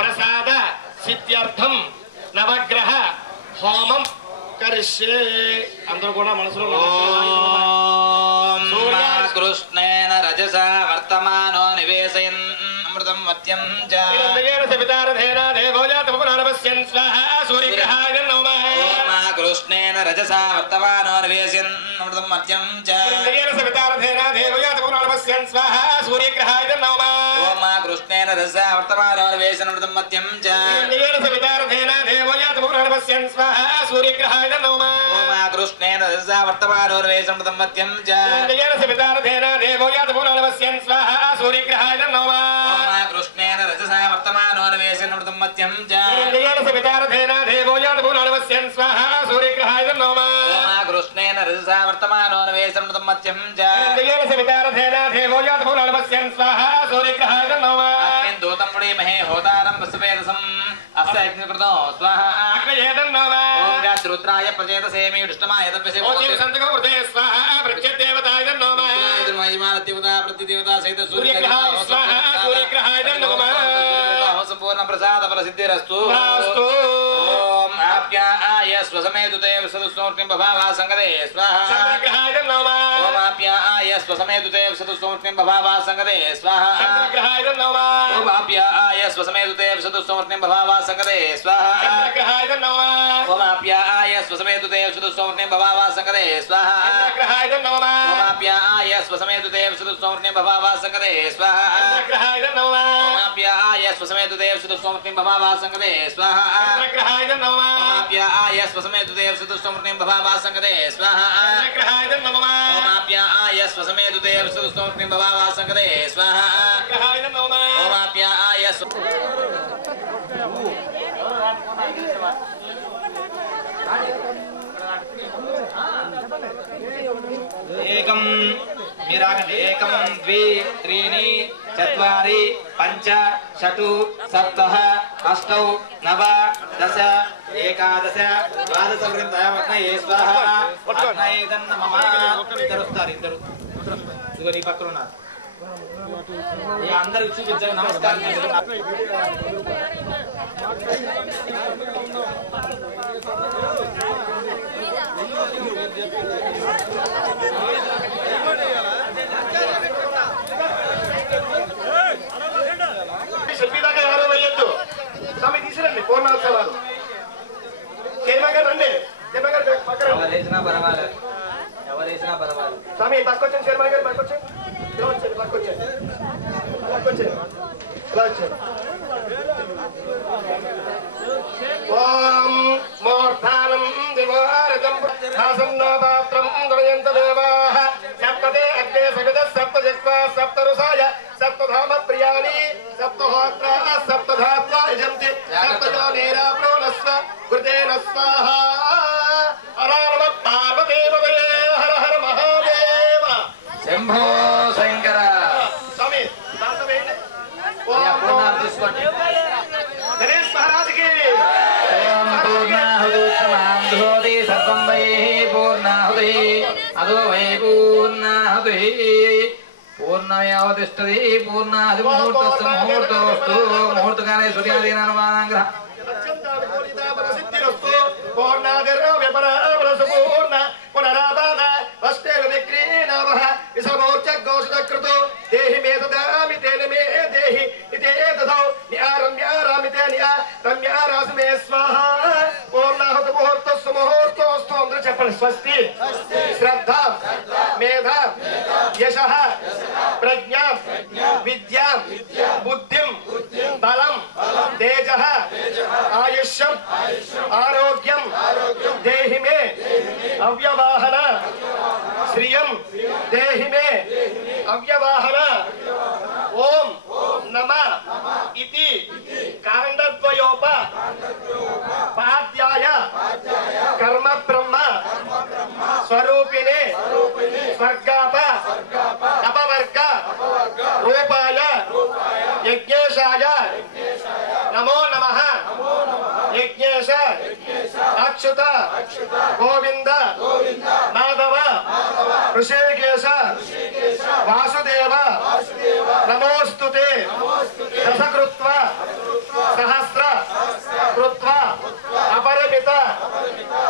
ప్రసాద సిద్ధ్యర్థం నవగ్రహ హోమం కరిష్యే అందరూ కూడా మనసులో కృష్ణేన రజసా వర్తమానో నివేశయన్ అమృతం మత్యం చ సవితారథేనా దేవోజాతముపనానవస్యన్ స్వాహా సూర్యగ్రహాయ నమః కృష్ణేన రజసా వర్తమానో నివేశయన్ అమృతం మత్యం చ సవితారథేనా దేవోజాతముపనానవస్యన్ స్వాహా సూర్యగ్రహాయ నమః ఓం కృష్ణేన రజసా వర్తమానో నివేశయన్ అమృతం మత్యం చ సవితారథేనా దేవోజాతముపనానవస్యన్ స్వాహా సూర్యగ్రహాయ నమః ఓం కృష్ణేన రజసా వర్తమానో నివేశయన్ అమృతం మత్యం చ సవితారథేనా దేవోజాతముపనానవస్యన్ స్వాహా సూర్యగ్రహాయ నమః కృష్ణేన రజసా వర్తమానో నివేశయన్ అమృతం మత్యం చ సవితారథేనా దేవోజాతముపనానవస్యన్ స్వాహా సూర్యగ్రహాయ నమః కృష్ణేన రజసా వర్తమానో నివేశయన్ అమృతం మత్యం చ సవితారథేనా దేవోజాతముపనానవస్యన్ స్వాహా సూర్యగ్రహాయ నమః దూతం పుణీమహే హోతారం వసువేదసం అస్య అగ్నికృతో స్వాహా అగ్నయేదం నమః ఓం గాత్రుద్రాయ ప్రచేతసేమి విష్ణమాయ తపసే ఓం సంతకం హృదయ స్వాహా ప్రత్యదేవతాయ నమః యజమాన దేవతా ప్రతిదేవతా సహిత సూర్యగ్రహాయ స్వాహా సూర్యగ్రహాయ నమః సంపూర్ణ ప్రసాద ఫల సిద్ధిరస్తు అస్తు ఓం ఆప్యాయ స్వసమేతుతే విసదుస్మృతిం భవావా సంగదే స్వాహా సూర్యగ్రహాయ నమః ఓం ఆప్యాయ స్వసమేతుతే విసదుస్మృతిం భవావా సంగదే స్వాహా సూర్యగ్రహాయ నమః ఓం ఆప్యాయ స్వసమేతుతే విసదుస్మృతిం భవావా సంగదే స్వాహా సూర్యగ్రహాయ నమః ఓం ఆప్యాయ స్వసమేతుతే విసదుస్మృతిం భవావా సంగదే స్వాహా సూర్యగ్రహాయ నమః ఓం ఆప్యాయ స్వసమేతుతే విసదుస్మృతిం భవావా సంగదే స్వాహా సూర్యగ్రహాయ నమః ఓం ఆప్యాయ స్వసమేతుతే విసదుస్మృతిం భవావా సంగదే స్వాహా సూర్యగ్రహాయ నమః ఓం ఆప్యాయ స్వసమేతుతే విసదుస్మృతిం భవావా సంగదే స్వాహా సూర్యగ్రహాయ నమః ఓం ఆప్యాయ స్వసమేతుతే విసదుస్మృతిం భవావా సంగదే స్వాహా సూర్యగ్రహాయ నమః ఓం ఆప్యాయ ఏకం మీరాగండి ఏకం ద్వి త్రీని చత్వారి పంచ షటు సప్త అష్టౌ నవ దశ ఏకాదశ ద్వాదశ స్వాహ ఇద్దరు ఇదిగో నీ పక్కన ఉన్నారు అందరికి చూపించాలి నమస్కారం శిల్పిదాకా ఎవరో వేయొద్దు స్వామి తీసుకురండి పూర్ణోత్సవాలు చైర్మన్ రండి చైర్మన్ గారు పక్కన ఎవరేసినా పర్వాలేదు స్వామి పక్కొచ్చాను చైర్మన్ గారు పక్కొచ్చాను ఇలా వచ్చాను పక్కొచ్చాను ఇలా వచ్చాను ఓం మూర్ధానం దివారతం ఆసన్నో పాత్రం దృయంత దేవాః సప్తదే అగ్నే సవిద సప్త జిహ్వా సప్త రుసాయ సప్తధామ ప్రియాణి సప్తహోత్ర సప్తధాత్వా యజంతి సప్తయోనిరా ప్రోనస్వ కృతేన స్వాహా హర నమ పార్వతీపతయే హర హర మహాదేవ శంభో శంకర స్వామి దాసవేయండి ఓం తీసుకోండి గణేష్ మహారాజుకి పూర్ణాహుతి సర్వం వై పూర్ణాహుతి అదో వై పూర్ణాహుతి పూర్ణమేవతిష్టది పూర్ణాది ముహూర్తస్సు ముహూర్తోస్తు ముహూర్తకాలే సూర్యాదీనానుమానాగ్రహ పునరాబాధ వస్తేరు విక్రీణావః విసమోర్చ ఘోషకృతో దేహి మే దదామి తేన మే దేహి ఇతే దదౌ న్యారమ్యారామితే న్యారమ్యారాసు మే స్వాహ పూర్ణాహుత ముహూర్తస్సు ముహూర్తోస్తు అందరూ చెప్పండి స్వస్తి శ్రద్ధ మేధ యశః ప్రజ్ఞా విద్యా బుద్ధిం బలం తేజః ఆయుష్యం ఆరోగ్యం దేహి మే అవ్యవాహన శ్రియం దేహి మే అవ్యవాహన ఓం నమ ఇతి కాండద్వయోప పాద్యాయ కర్మ బ్రహ్మ స్వరూపిణే స్వర్గాప అపవర్గ రూపాయ యజ్ఞేశాయ నమో నమః యజ్ఞేశ అచ్యుత గోవింద మాధవ ఋషికేశ వాసుదేవ నమోస్తుతే దశకృత్వ సహస్ర కృత్వ అపరిమిత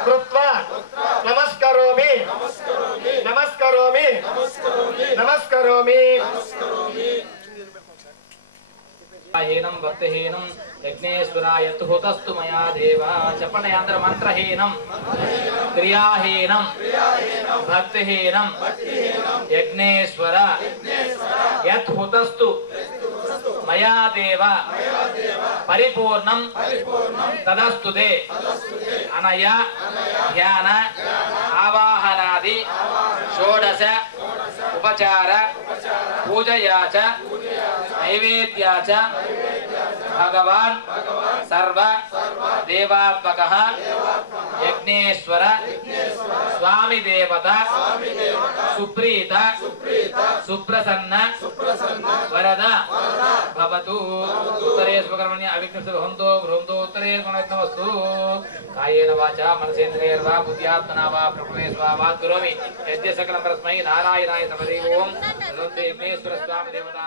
కృత్వ నమస్కరోమి నమస్కరోమి నమస్కరోమి హీనం భక్తిహీనం యజ్ఞేశ్వరాయ తుహుతస్తు మయా దేవ చెప్పండి అందరూ మంత్రహీనం క్రియాహీనం భక్తిహీనం యజ్ఞేశ్వర యత్హుతస్తు మయా దేవ పరిపూర్ణం తదస్తుతే అనయ ధ్యాన ఆవాహనాది షోడశ ఉపచార పూజయా చ నైవేద్యా చ భగవాన్ సర్వ దేవాత్మకః యజ్ఞేశ్వర స్వామి దేవత సుప్రీత సుప్రసన్న వరద భవతు ఉత్తరే స్వకర్మణ్య అవిఘ్నస్య భవంతో భ్రూంతో ఉత్తరే మనస్తు కాయేన వాచా మనసేంద్రియర్వా బుద్ధ్యాత్మనా వా ప్రకృతే స్వావాత్ కరోమి యజ్ఞ సకలం పరస్మై నారాయణాయ సమదే ఓం యజ్ఞేశ్వర స్వామి దేవతా